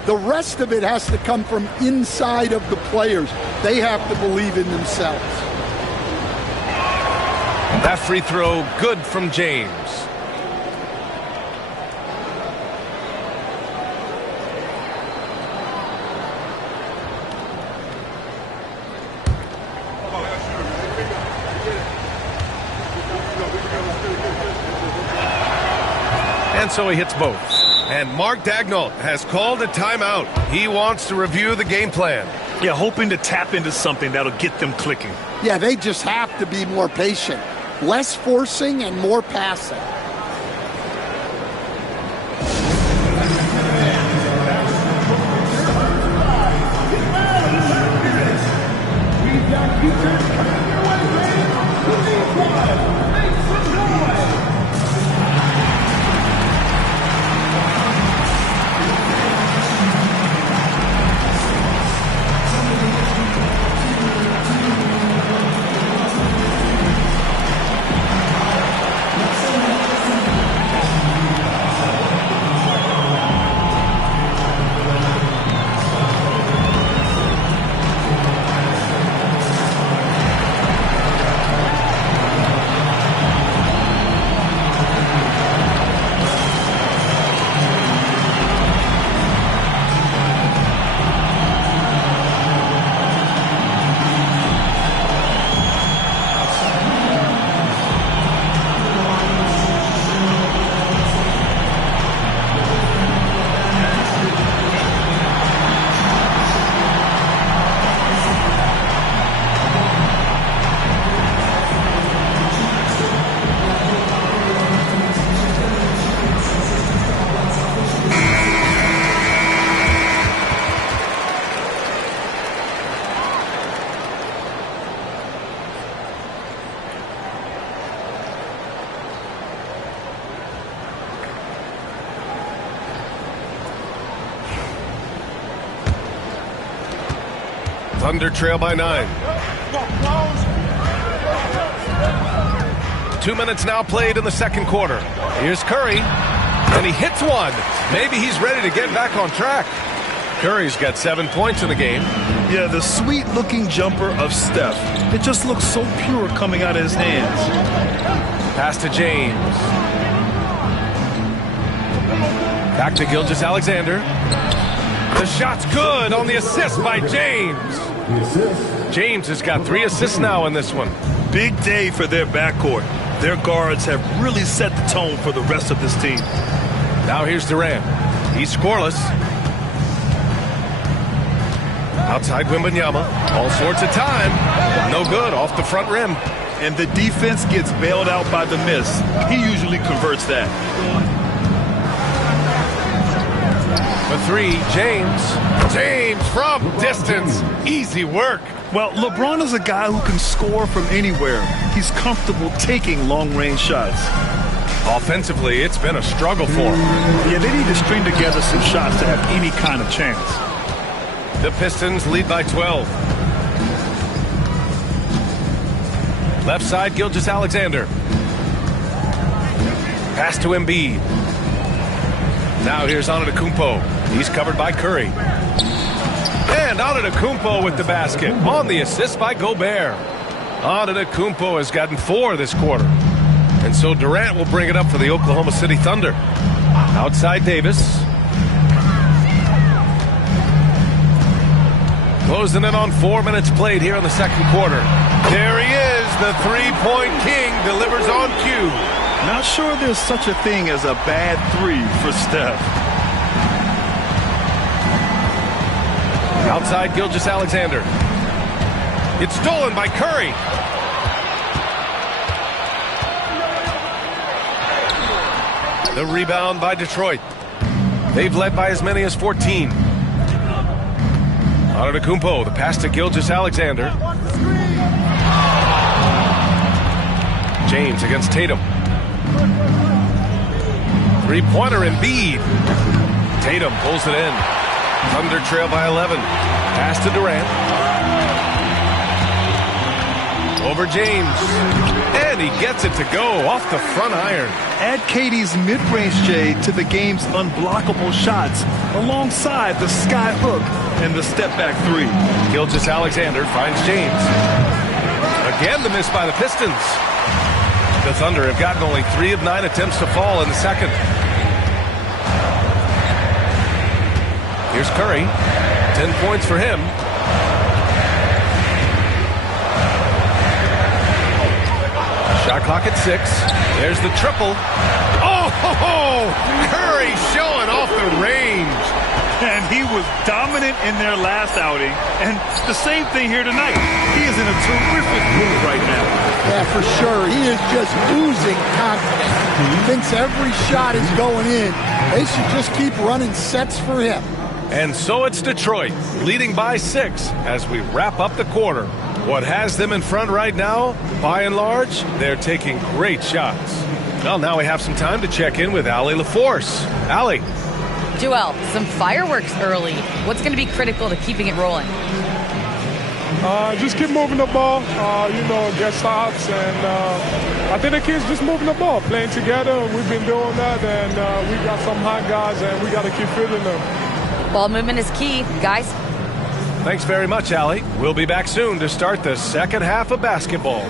The rest of it has to come from inside of the players. They have to believe in themselves. That free throw, good from James. And so he hits both. And Mark Daigneault has called a timeout. He wants to review the game plan. Yeah, hoping to tap into something that'll get them clicking. Yeah, they just have to be more patient. Less forcing and more passing. Thunder trail by 9. 2 minutes now played in the second quarter. Here's Curry. And he hits one. Maybe he's ready to get back on track. Curry's got 7 points in the game. Yeah, the sweet-looking jumper of Steph. It just looks so pure coming out of his hands. Pass to James. Back to Gilgeous-Alexander. The shot's good on the assist by James. James has got 3 assists now in this one. Big day for their backcourt. Their guards have really set the tone for the rest of this team. Now here's Durant. He's scoreless. Outside Wembanyama. All sorts of time. No good off the front rim. And the defense gets bailed out by the miss. He usually converts that. For 3, James. James from distance. Easy work. Well, LeBron is a guy who can score from anywhere. He's comfortable taking long-range shots. Offensively, it's been a struggle for him. Yeah, they need to string together some shots to have any kind of chance. The Pistons lead by 12. Left side, Gilgeous-Alexander. Pass to Embiid. Now here's Antetokounmpo. He's covered by Curry. And Antetokounmpo with the basket on the assist by Gobert. Antetokounmpo has gotten 4 this quarter. And so Durant will bring it up for the Oklahoma City Thunder. Outside Davis. Closing in on 4 minutes played here in the second quarter. There he is, the three-point king, delivers on cue. Not sure there's such a thing as a bad 3 for Steph. Outside Gilgeous-Alexander. It's stolen by Curry. The rebound by Detroit. They've led by as many as 14. Antetokounmpo, the pass to Gilgeous-Alexander. James against Tatum. Three-pointer Embiid. Tatum pulls it in. Thunder trail by 11. Pass to Durant. Over James. And he gets it to go off the front iron. Add KD's mid-range J to the game's unblockable shots alongside the sky hook and the step-back 3. Gilgeous-Alexander finds James. Again, the miss by the Pistons. The Thunder have gotten only 3 of 9 attempts to fall in the second. Here's Curry. 10 points for him. Shot clock at 6. There's the triple. Oh, Curry showing off the range. And he was dominant in their last outing. And the same thing here tonight. He is in a terrific mood right now. Yeah, for sure. He is just oozing confidence. He thinks every shot is going in. They should just keep running sets for him. And so it's Detroit, leading by 6 as we wrap up the quarter. What has them in front right now, by and large, they're taking great shots. Well, now we have some time to check in with Allie LaForce. Allie. Joel, some fireworks early. What's going to be critical to keeping it rolling? Just keep moving the ball, get stops, and I think the kids just moving the ball, playing together. We've been doing that, and we got some hot guys, and we got to keep feeding them. Ball movement is key, guys. Thanks very much, Allie. We'll be back soon to start the second half of basketball.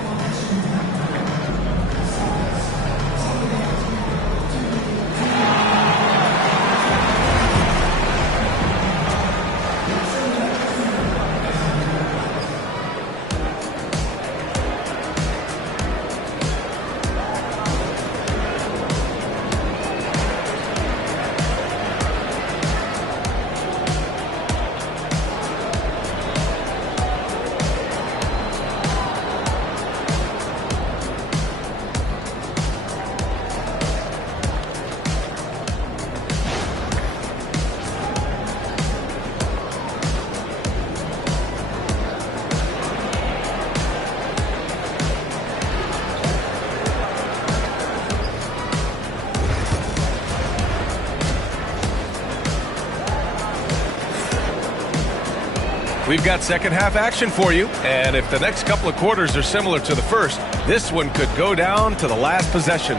We've got second half action for you, and if the next couple of quarters are similar to the first, this one could go down to the last possession.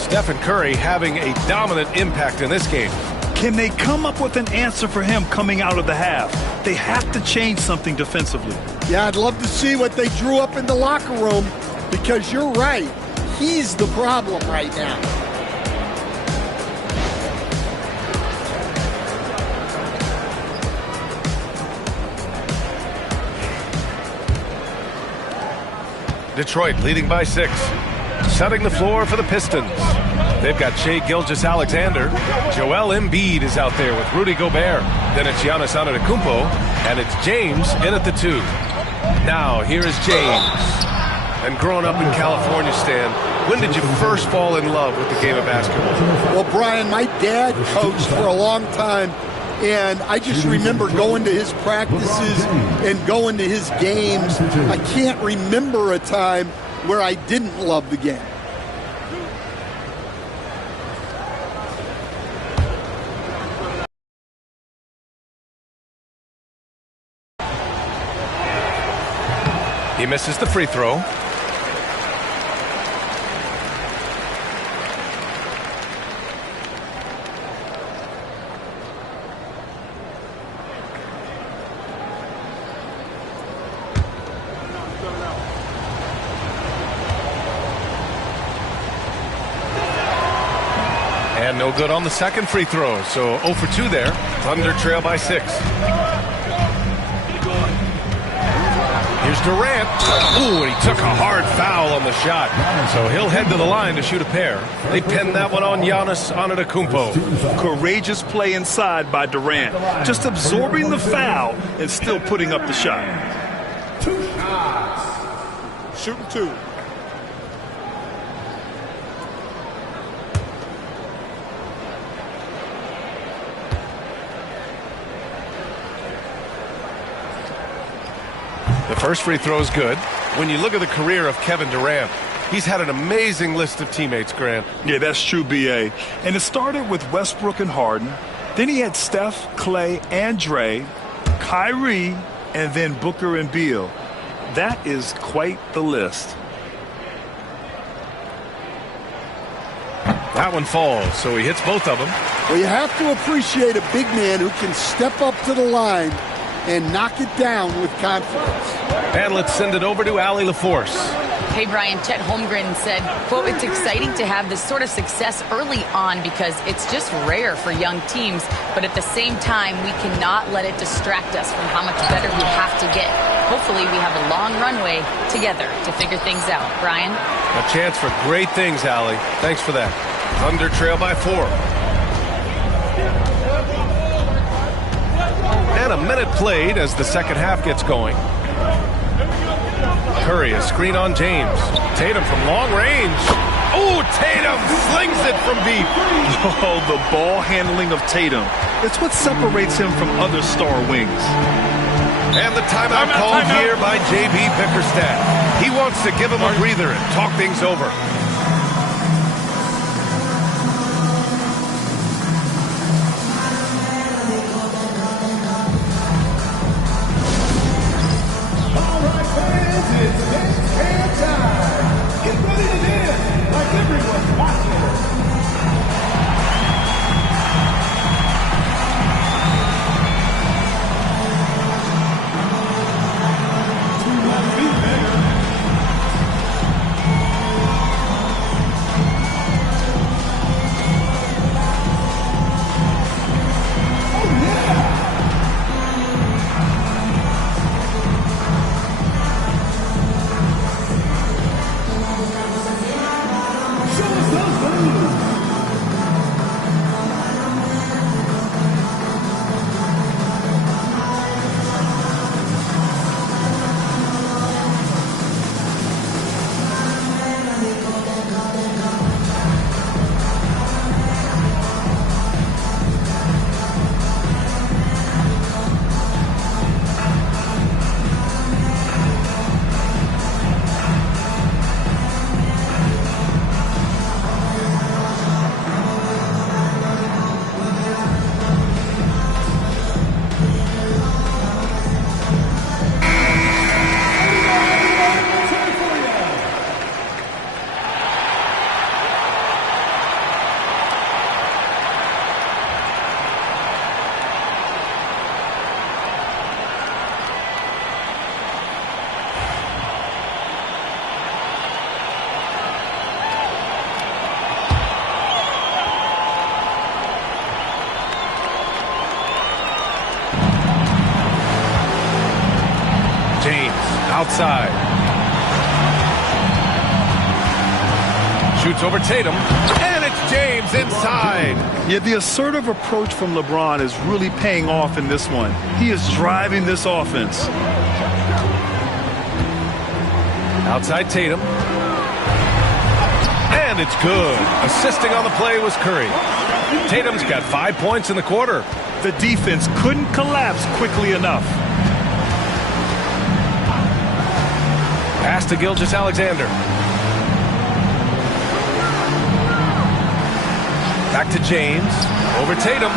Stephen Curry having a dominant impact in this game. Can they come up with an answer for him coming out of the half? They have to change something defensively. Yeah, I'd love to see what they drew up in the locker room, because you're right. He's the problem right now. Detroit leading by 6. Setting the floor for the Pistons. They've got Shai Gilgeous-Alexander. Joel Embiid is out there with Rudy Gobert. Then it's Giannis Antetokounmpo, and it's James in at the 2. Now, here is James. And growing up in California, Stan, when did you first fall in love with the game of basketball? Well, Brian, my dad coached for a long time, and I just remember going to his practices and going to his games. I can't remember a time where I didn't love the game. He misses the free throw. And no good on the second free throw. So 0 for 2 there. Thunder trail by 6. Here's Durant. Ooh, and he took a hard foul on the shot. So he'll head to the line to shoot a pair. They pinned that one on Giannis Antetokounmpo. Courageous play inside by Durant. Just absorbing the foul and still putting up the shot. 2 shots. Shooting 2. The first free throw is good. When you look at the career of Kevin Durant, he's had an amazing list of teammates, Grant. Yeah, that's true, B.A. And it started with Westbrook and Harden. Then he had Steph, Clay, and Dre, Kyrie, and then Booker and Beal. That is quite the list. That one falls, so he hits both of them. Well, you have to appreciate a big man who can step up to the line and knock it down with confidence. And let's send it over to Allie LaForce. Hey, Brian, Chet Holmgren said, quote, "It's exciting to have this sort of success early on because it's just rare for young teams. But at the same time, we cannot let it distract us from how much better we have to get. Hopefully, we have a long runway together to figure things out." Brian? A chance for great things, Allie. Thanks for that. Thunder trail by 4. And a minute played as the second half gets going. Curry, a screen on James. Tatum from long range. Oh, Tatum slings it from deep. Oh, the ball handling of Tatum. It's what separates him from other star wings. And the timeout called here by J.B. Bickerstaff. He wants to give him a breather and talk things over. Show us Outside. Shoots over Tatum. And it's James inside. Yeah, the assertive approach from LeBron is really paying off in this one. He is driving this offense. Outside Tatum. And it's good. Assisting on the play was Curry. Tatum's got 5 points in the quarter. The defense couldn't collapse quickly enough. Pass to Gilgeous-Alexander. Back to James. Over Tatum.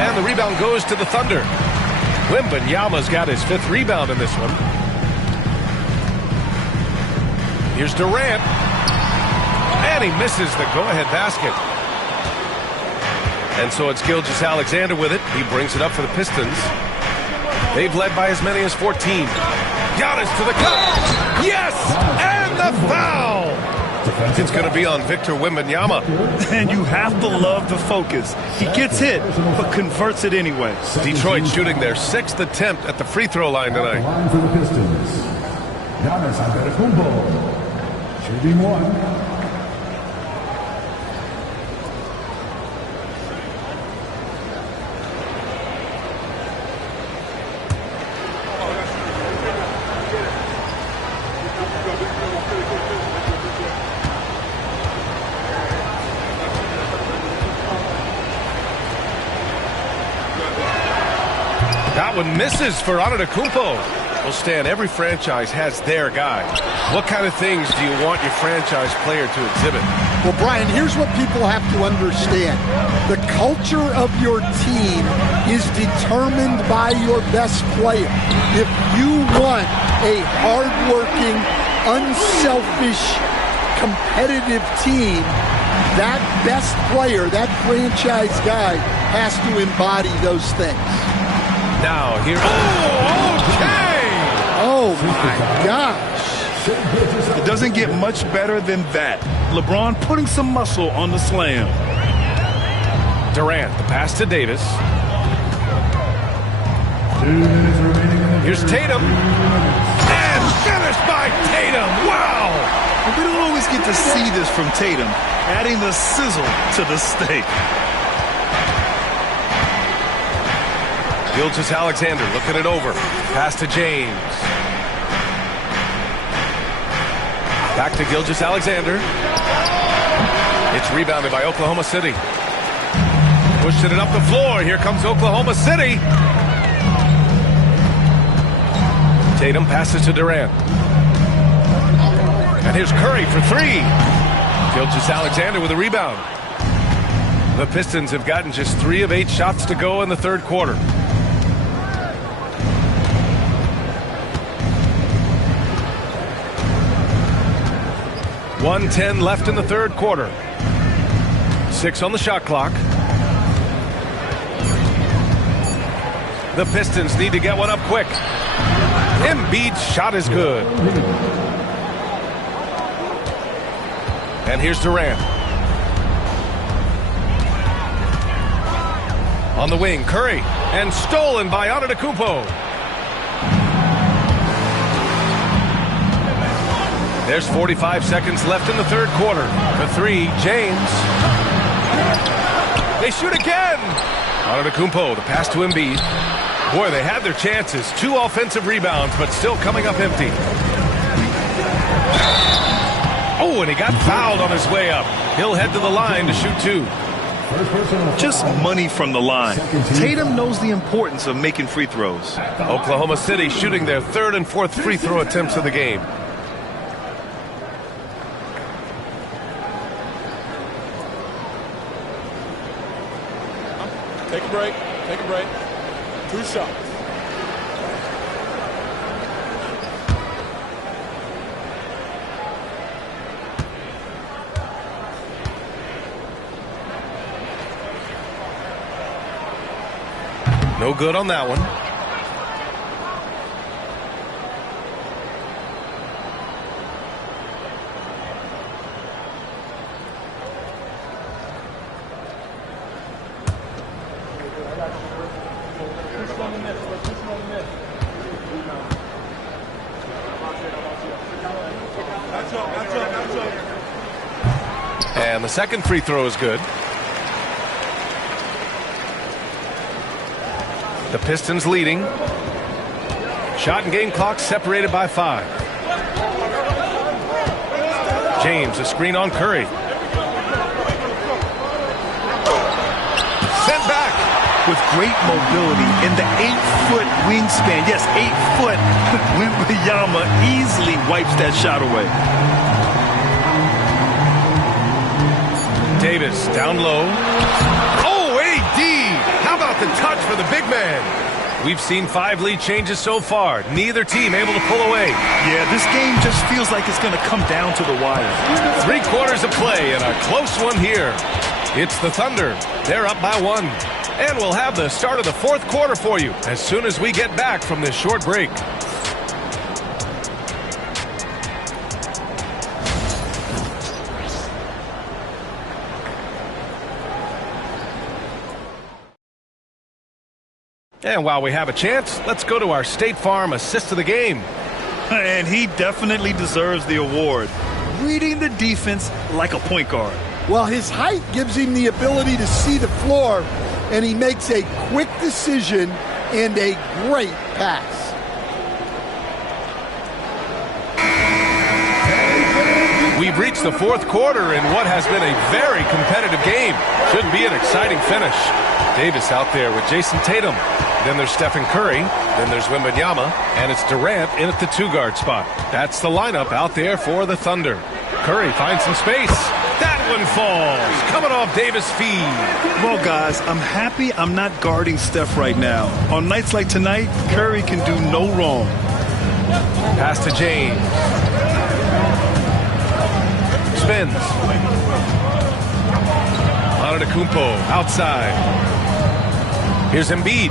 And the rebound goes to the Thunder. Wembanyama's got his 5th rebound in this one. Here's Durant. And he misses the go-ahead basket. And so it's Gilgeous-Alexander with it. He brings it up for the Pistons. They've led by as many as 14. Giannis to the cup. Yes! And the foul! It's going to be on Victor Wembanyama. And you have to love the focus. He gets hit, but converts it anyway. Detroit shooting their 6th attempt at the free throw line tonight. Line for the Pistons. Giannis Antetokounmpo. Shooting 1. That one misses for Antetokounmpo. Well, Stan, every franchise has their guy. What kind of things do you want your franchise player to exhibit? Well, Brian, here's what people have to understand. The culture of your team is determined by your best player. If you want a hardworking, unselfish, competitive team, that best player, that franchise guy, has to embody those things. Now, here. Oh, okay! Oh, my gosh. It doesn't get much better than that. LeBron putting some muscle on the slam. Durant, the pass to Davis. 2 minutes remaining in the Here's Tatum. And finished by Tatum. Wow! We don't always get to see this from Tatum, adding the sizzle to the steak. Gilgeous-Alexander looking it over. Pass to James. Back to Gilgeous-Alexander. It's rebounded by Oklahoma City. Pushing it up the floor. Here comes Oklahoma City. Tatum passes to Durant. And here's Curry for 3. Gilgeous-Alexander with a rebound. The Pistons have gotten just 3 of 8 shots to go in the third quarter. .110 left in the third quarter. 6 on the shot clock. The Pistons need to get one up quick. Embiid's shot is good. And here's Durant. On the wing, Curry. And stolen by Antetokounmpo. There's 45 seconds left in the third quarter. For 3, James. They shoot again. Antetokounmpo, the pass to Embiid. Boy, they had their chances. 2 offensive rebounds, but still coming up empty. Oh, and he got fouled on his way up. He'll head to the line to shoot 2. Just money from the line. Tatum knows the importance of making free throws. Oklahoma City shooting their 3rd and 4th free throw attempts of the game. Take a break. Take a break. 2 shots. No good on that one. And the second free throw is good. The Pistons leading. Shot and game clock separated by 5. James, a screen on Curry. Sent back. With great mobility in the 8-foot wingspan. Yes, 8 foot. Wembanyama easily wipes that shot away. Davis down low. Oh, AD! How about the touch for the big man? We've seen 5 lead changes so far. Neither team able to pull away. Yeah, this game just feels like it's going to come down to the wire. 3 quarters of play and a close one here. It's the Thunder. They're up by 1. And we'll have the start of the 4th quarter for you as soon as we get back from this short break. And while we have a chance, let's go to our State Farm assist of the game. And he definitely deserves the award. Reading the defense like a point guard. Well, his height gives him the ability to see the floor, and he makes a quick decision and a great pass. We've reached the 4th quarter in what has been a very competitive game. Should be an exciting finish. Davis out there with Jason Tatum. Then there's Stephen Curry. Then there's Wembanyama. And it's Durant in at the 2-guard spot. That's the lineup out there for the Thunder. Curry finds some space. That one falls. Coming off Davis' feed. Well, guys, I'm happy I'm not guarding Steph right now. On nights like tonight, Curry can do no wrong. Pass to James. Spins. Antetokounmpo outside. Here's Embiid.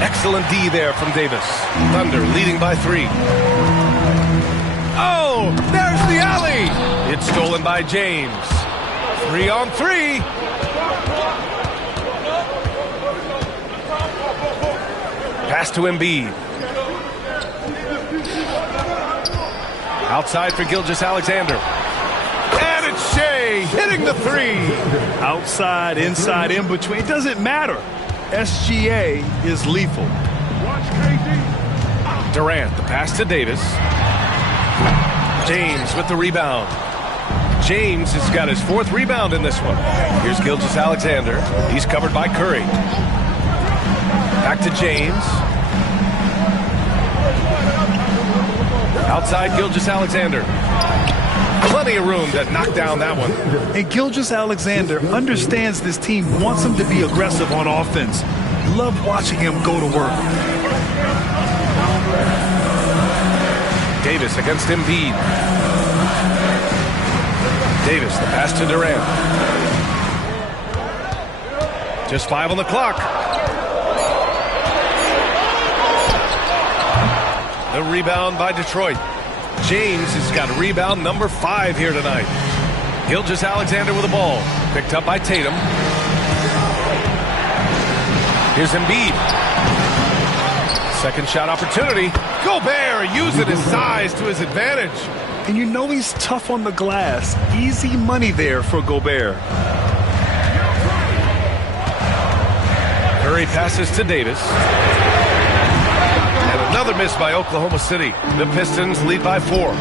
Excellent D there from Davis. Thunder leading by 3. Oh, there's the alley. It's stolen by James. 3 on 3. Pass to Embiid. Outside for Gilgeous-Alexander. And it's Shea hitting the 3. Outside, inside, in between. It doesn't matter. SGA is lethal. Durant, the pass to Davis. James with the rebound. James has got his 4th rebound in this one. Here's Gilgeous-Alexander. He's covered by Curry. Back to James. Outside Gilgeous-Alexander. Plenty of room to knock down that one. And Gilgeous-Alexander understands this team wants him to be aggressive on offense. Love watching him go to work. Davis against Embiid. Davis, the pass to Durant. Just 5 on the clock. The rebound by Detroit. James has got rebound number 5 here tonight. Gilgeous-Alexander with the ball. Picked up by Tatum. Here's Embiid. Second shot opportunity. Gobert using his size to his advantage. And you know he's tough on the glass. Easy money there for Gobert. Curry passes to Davis. And another miss by Oklahoma City. The Pistons lead by 4.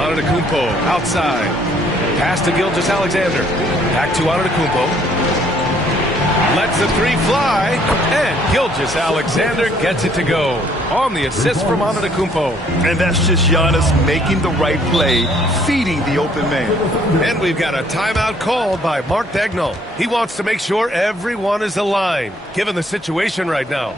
Antetokounmpo outside. Pass to Gilgeous-Alexander. Back to Antetokounmpo. Lets the 3 fly. And Gilgeous-Alexander gets it to go. On the assist from Antetokounmpo. And that's just Giannis making the right play, feeding the open man. And we've got a timeout called by Mark Dagnall. He wants to make sure everyone is aligned, given the situation right now.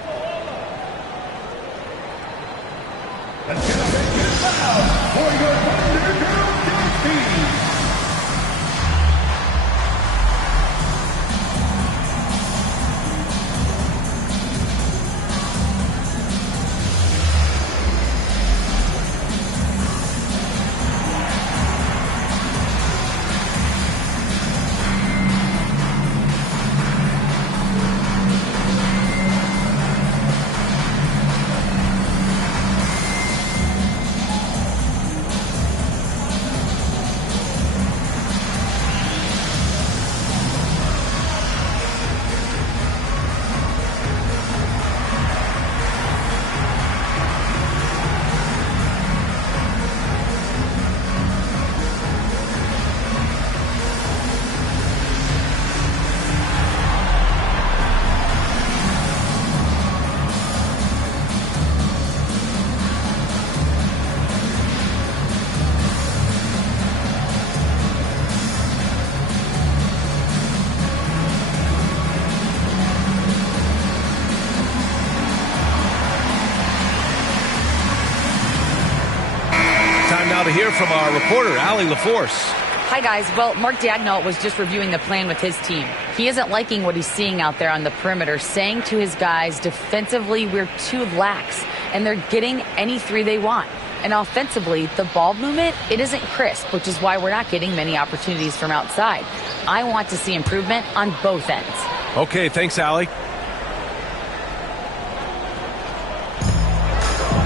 to hear from our reporter, Allie LaForce. Hi, guys. Well, Mark Daigneault was just reviewing the plan with his team. He isn't liking what he's seeing out there on the perimeter, saying to his guys, defensively, we're too lax, and they're getting any three they want. And offensively, the ball movement, it isn't crisp, which is why we're not getting many opportunities from outside. I want to see improvement on both ends. Okay, thanks, Allie.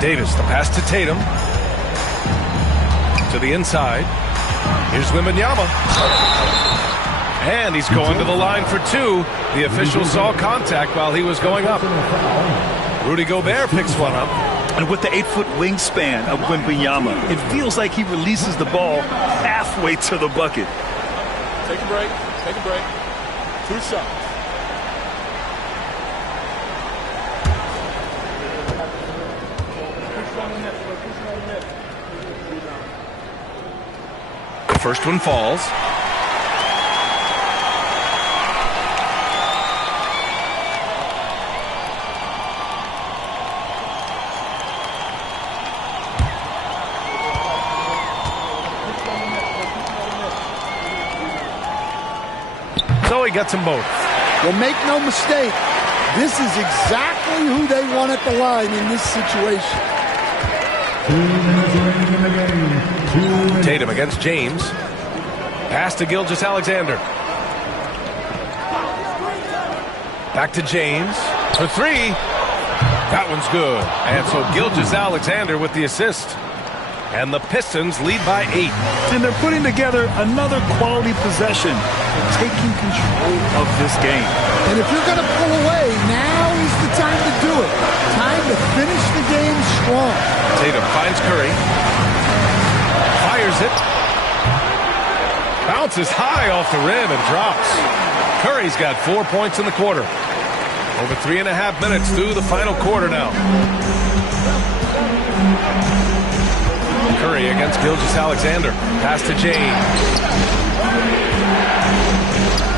Davis, the pass to Tatum. To the inside. Here's Wembanyama. And he's going to the line for two. The official saw contact while he was going up. Rudy Gobert picks one up. And with the 8-foot wingspan of Wembanyama, it feels like he releases the ball halfway to the bucket. Take a break. Take a break. 2 shots. The first one falls. So he gets them both. Well, make no mistake, this is exactly who they want at the line in this situation. 2 minutes remaining in the game. 2 minutes. Tatum against James. Pass to Gilgeous-Alexander. Back to James for three. That one's good. And so Gilgeous-Alexander with the assist. And the Pistons lead by 8. And they're putting together another quality possession, taking control of this game. And if you're going to pull away, now is the time to do it. Time to finish the game strong. Tatum finds Curry. Fires it. Bounces high off the rim and drops. Curry's got 4 points in the quarter. Over 3.5 minutes through the final quarter now. Curry against Gilgeous-Alexander. Pass to James.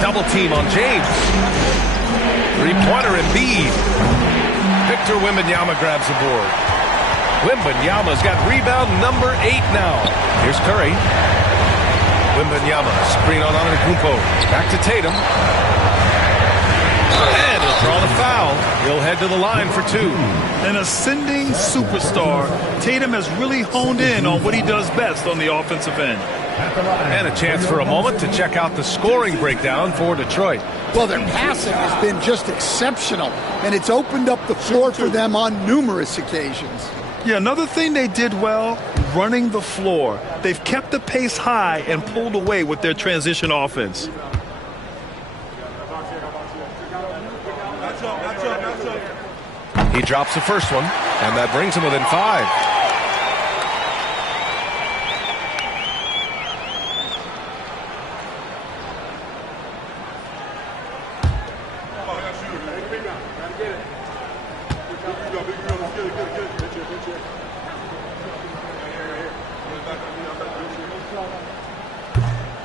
Double team on James. Three-pointer Embiid. Victor Wembanyama grabs the board. Wembanyama's got rebound number 8 now. Here's Curry. Wembanyama, screen on Antetokounmpo. Back to Tatum. And he'll draw the foul. He'll head to the line for 2. An ascending superstar, Tatum has really honed in on what he does best on the offensive end. And a chance for a moment to check out the scoring breakdown for Detroit. Well, their passing has been just exceptional, and it's opened up the floor for them on numerous occasions. Yeah, another thing they did well, running the floor. They've kept the pace high and pulled away with their transition offense. He drops the first one, and that brings him within 5.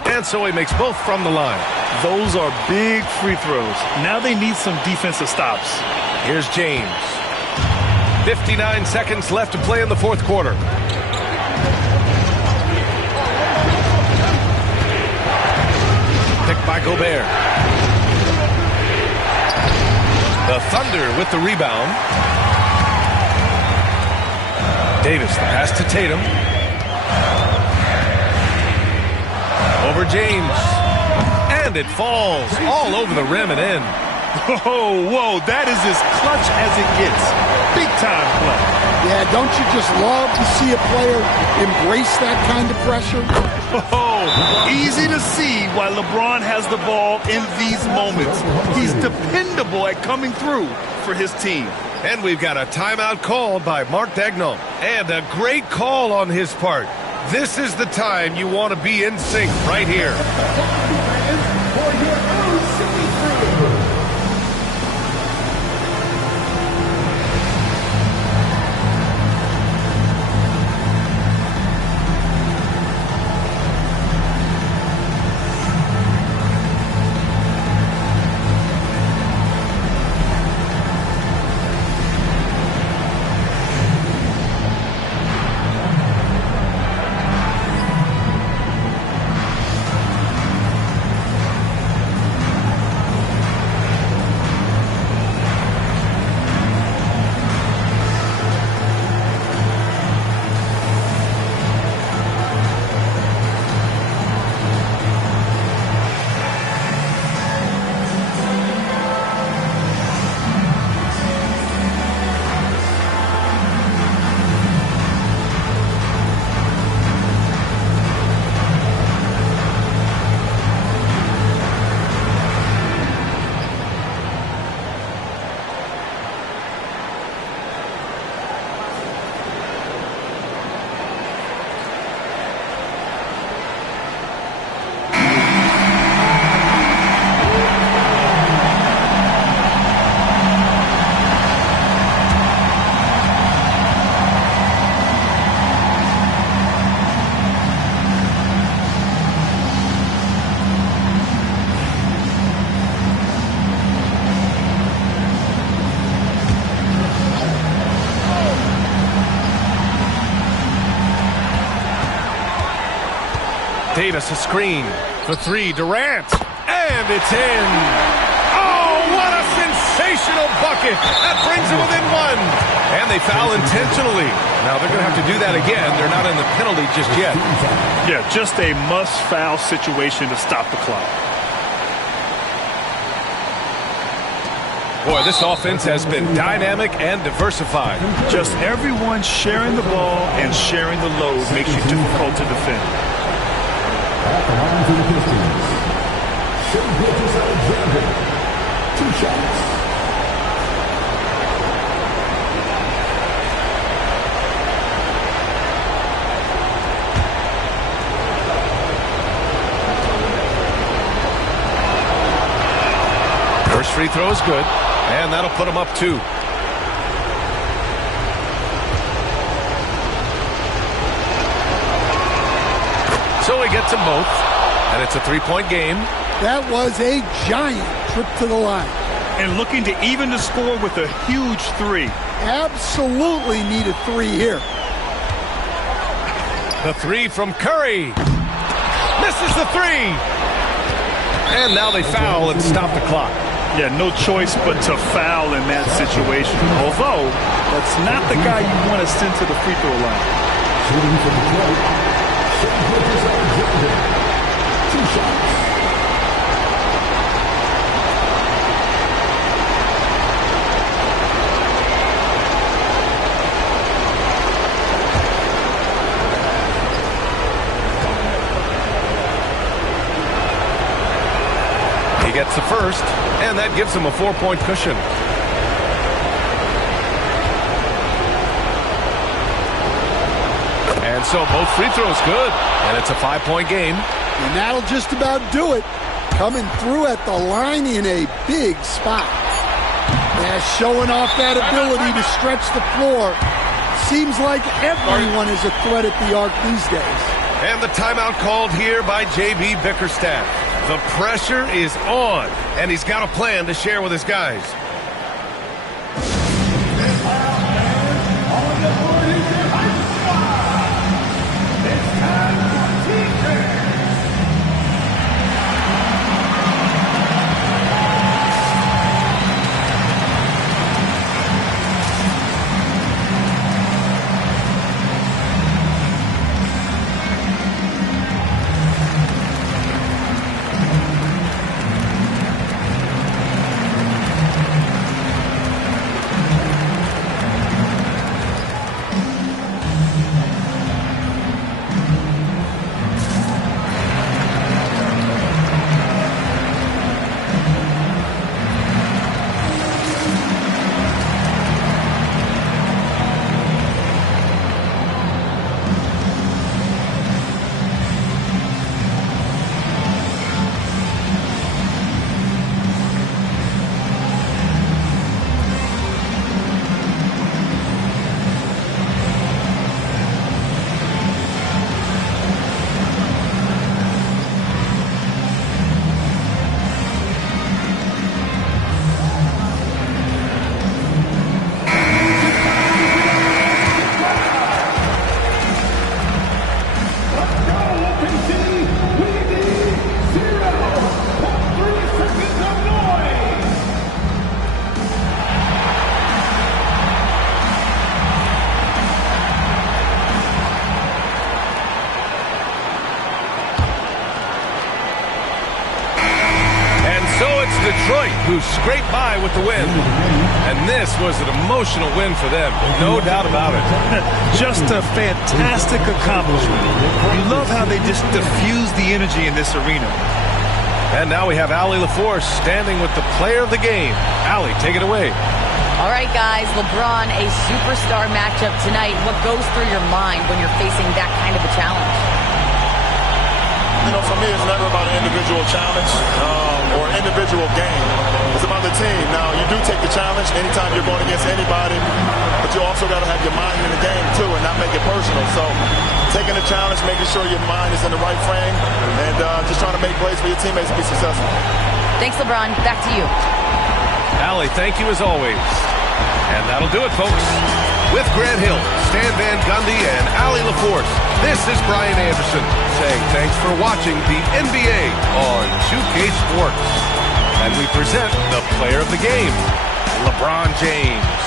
And so he makes both from the line. Those are big free throws. Now they need some defensive stops. Here's James. 59 seconds left to play in the fourth quarter. Picked by Gobert. The Thunder with the rebound. Davis, the pass to Tatum. Over James. And it falls all over the rim and in. Whoa, that is as clutch as it gets. Big time play. Yeah, don't you just love to see a player embrace that kind of pressure? Easy to see why LeBron has the ball in these moments. He's dependable at coming through for his team. And we've got a timeout called by Mark Daigneault. And a great call on his part. This is the time you want to be in sync right here. Davis a screen for three. Durant. And it's in. Oh, what a sensational bucket. That brings them within one. And they foul intentionally. Now they're going to have to do that again. They're not in the penalty just yet. Yeah, just a must-foul situation to stop the clock. Boy, this offense has been dynamic and diversified. Just everyone sharing the ball and sharing the load makes you difficult to defend. At the line for the Pistons, Shea Gilgeous-Alexander, 2 shots. First free throw is good, and that'll put him up 2. So he gets them both, and it's a 3-point game. That was a giant trip to the line. And looking to even the score with a huge 3. Absolutely need a 3 here. The 3 from Curry. Misses the 3. And now they foul and stop the clock. Yeah, no choice but to foul in that situation. Although, that's not the guy you want to send to the free throw line. Shooting from the court, Shea Gilgeous-Alexander, 2 shots. He gets the first, and that gives him a 4-point cushion. And so both free throws good, and it's a 5-point game. And that'll just about do it. Coming through at the line in a big spot. Yeah, showing off that ability to stretch the floor. Seems like everyone is a threat at the arc these days. And the timeout called here by J.B. Bickerstaff. The pressure is on, and he's got a plan to share with his guys. Detroit, who scraped by with the win. And this was an emotional win for them, no doubt about it. Just a fantastic accomplishment. You love how they just diffuse the energy in this arena. And now we have Allie LaForce standing with the player of the game. Allie, take it away. All right, guys, LeBron, a superstar matchup tonight. What goes through your mind when you're facing that kind of a challenge? You know, for me, it's never about an individual challenge or individual game. It's about the team. Now, you do take the challenge anytime you're going against anybody, but you also got to have your mind in the game, too, and not make it personal. So, taking the challenge, making sure your mind is in the right frame, and just trying to make plays for your teammates to be successful. Thanks, LeBron. Back to you. Allie, thank you as always. And that'll do it, folks. With Grant Hill, Stan Van Gundy, and Allie LaForce, This is Brian Anderson saying thanks for watching the NBA on 2K Sports. And we present the player of the game, LeBron James.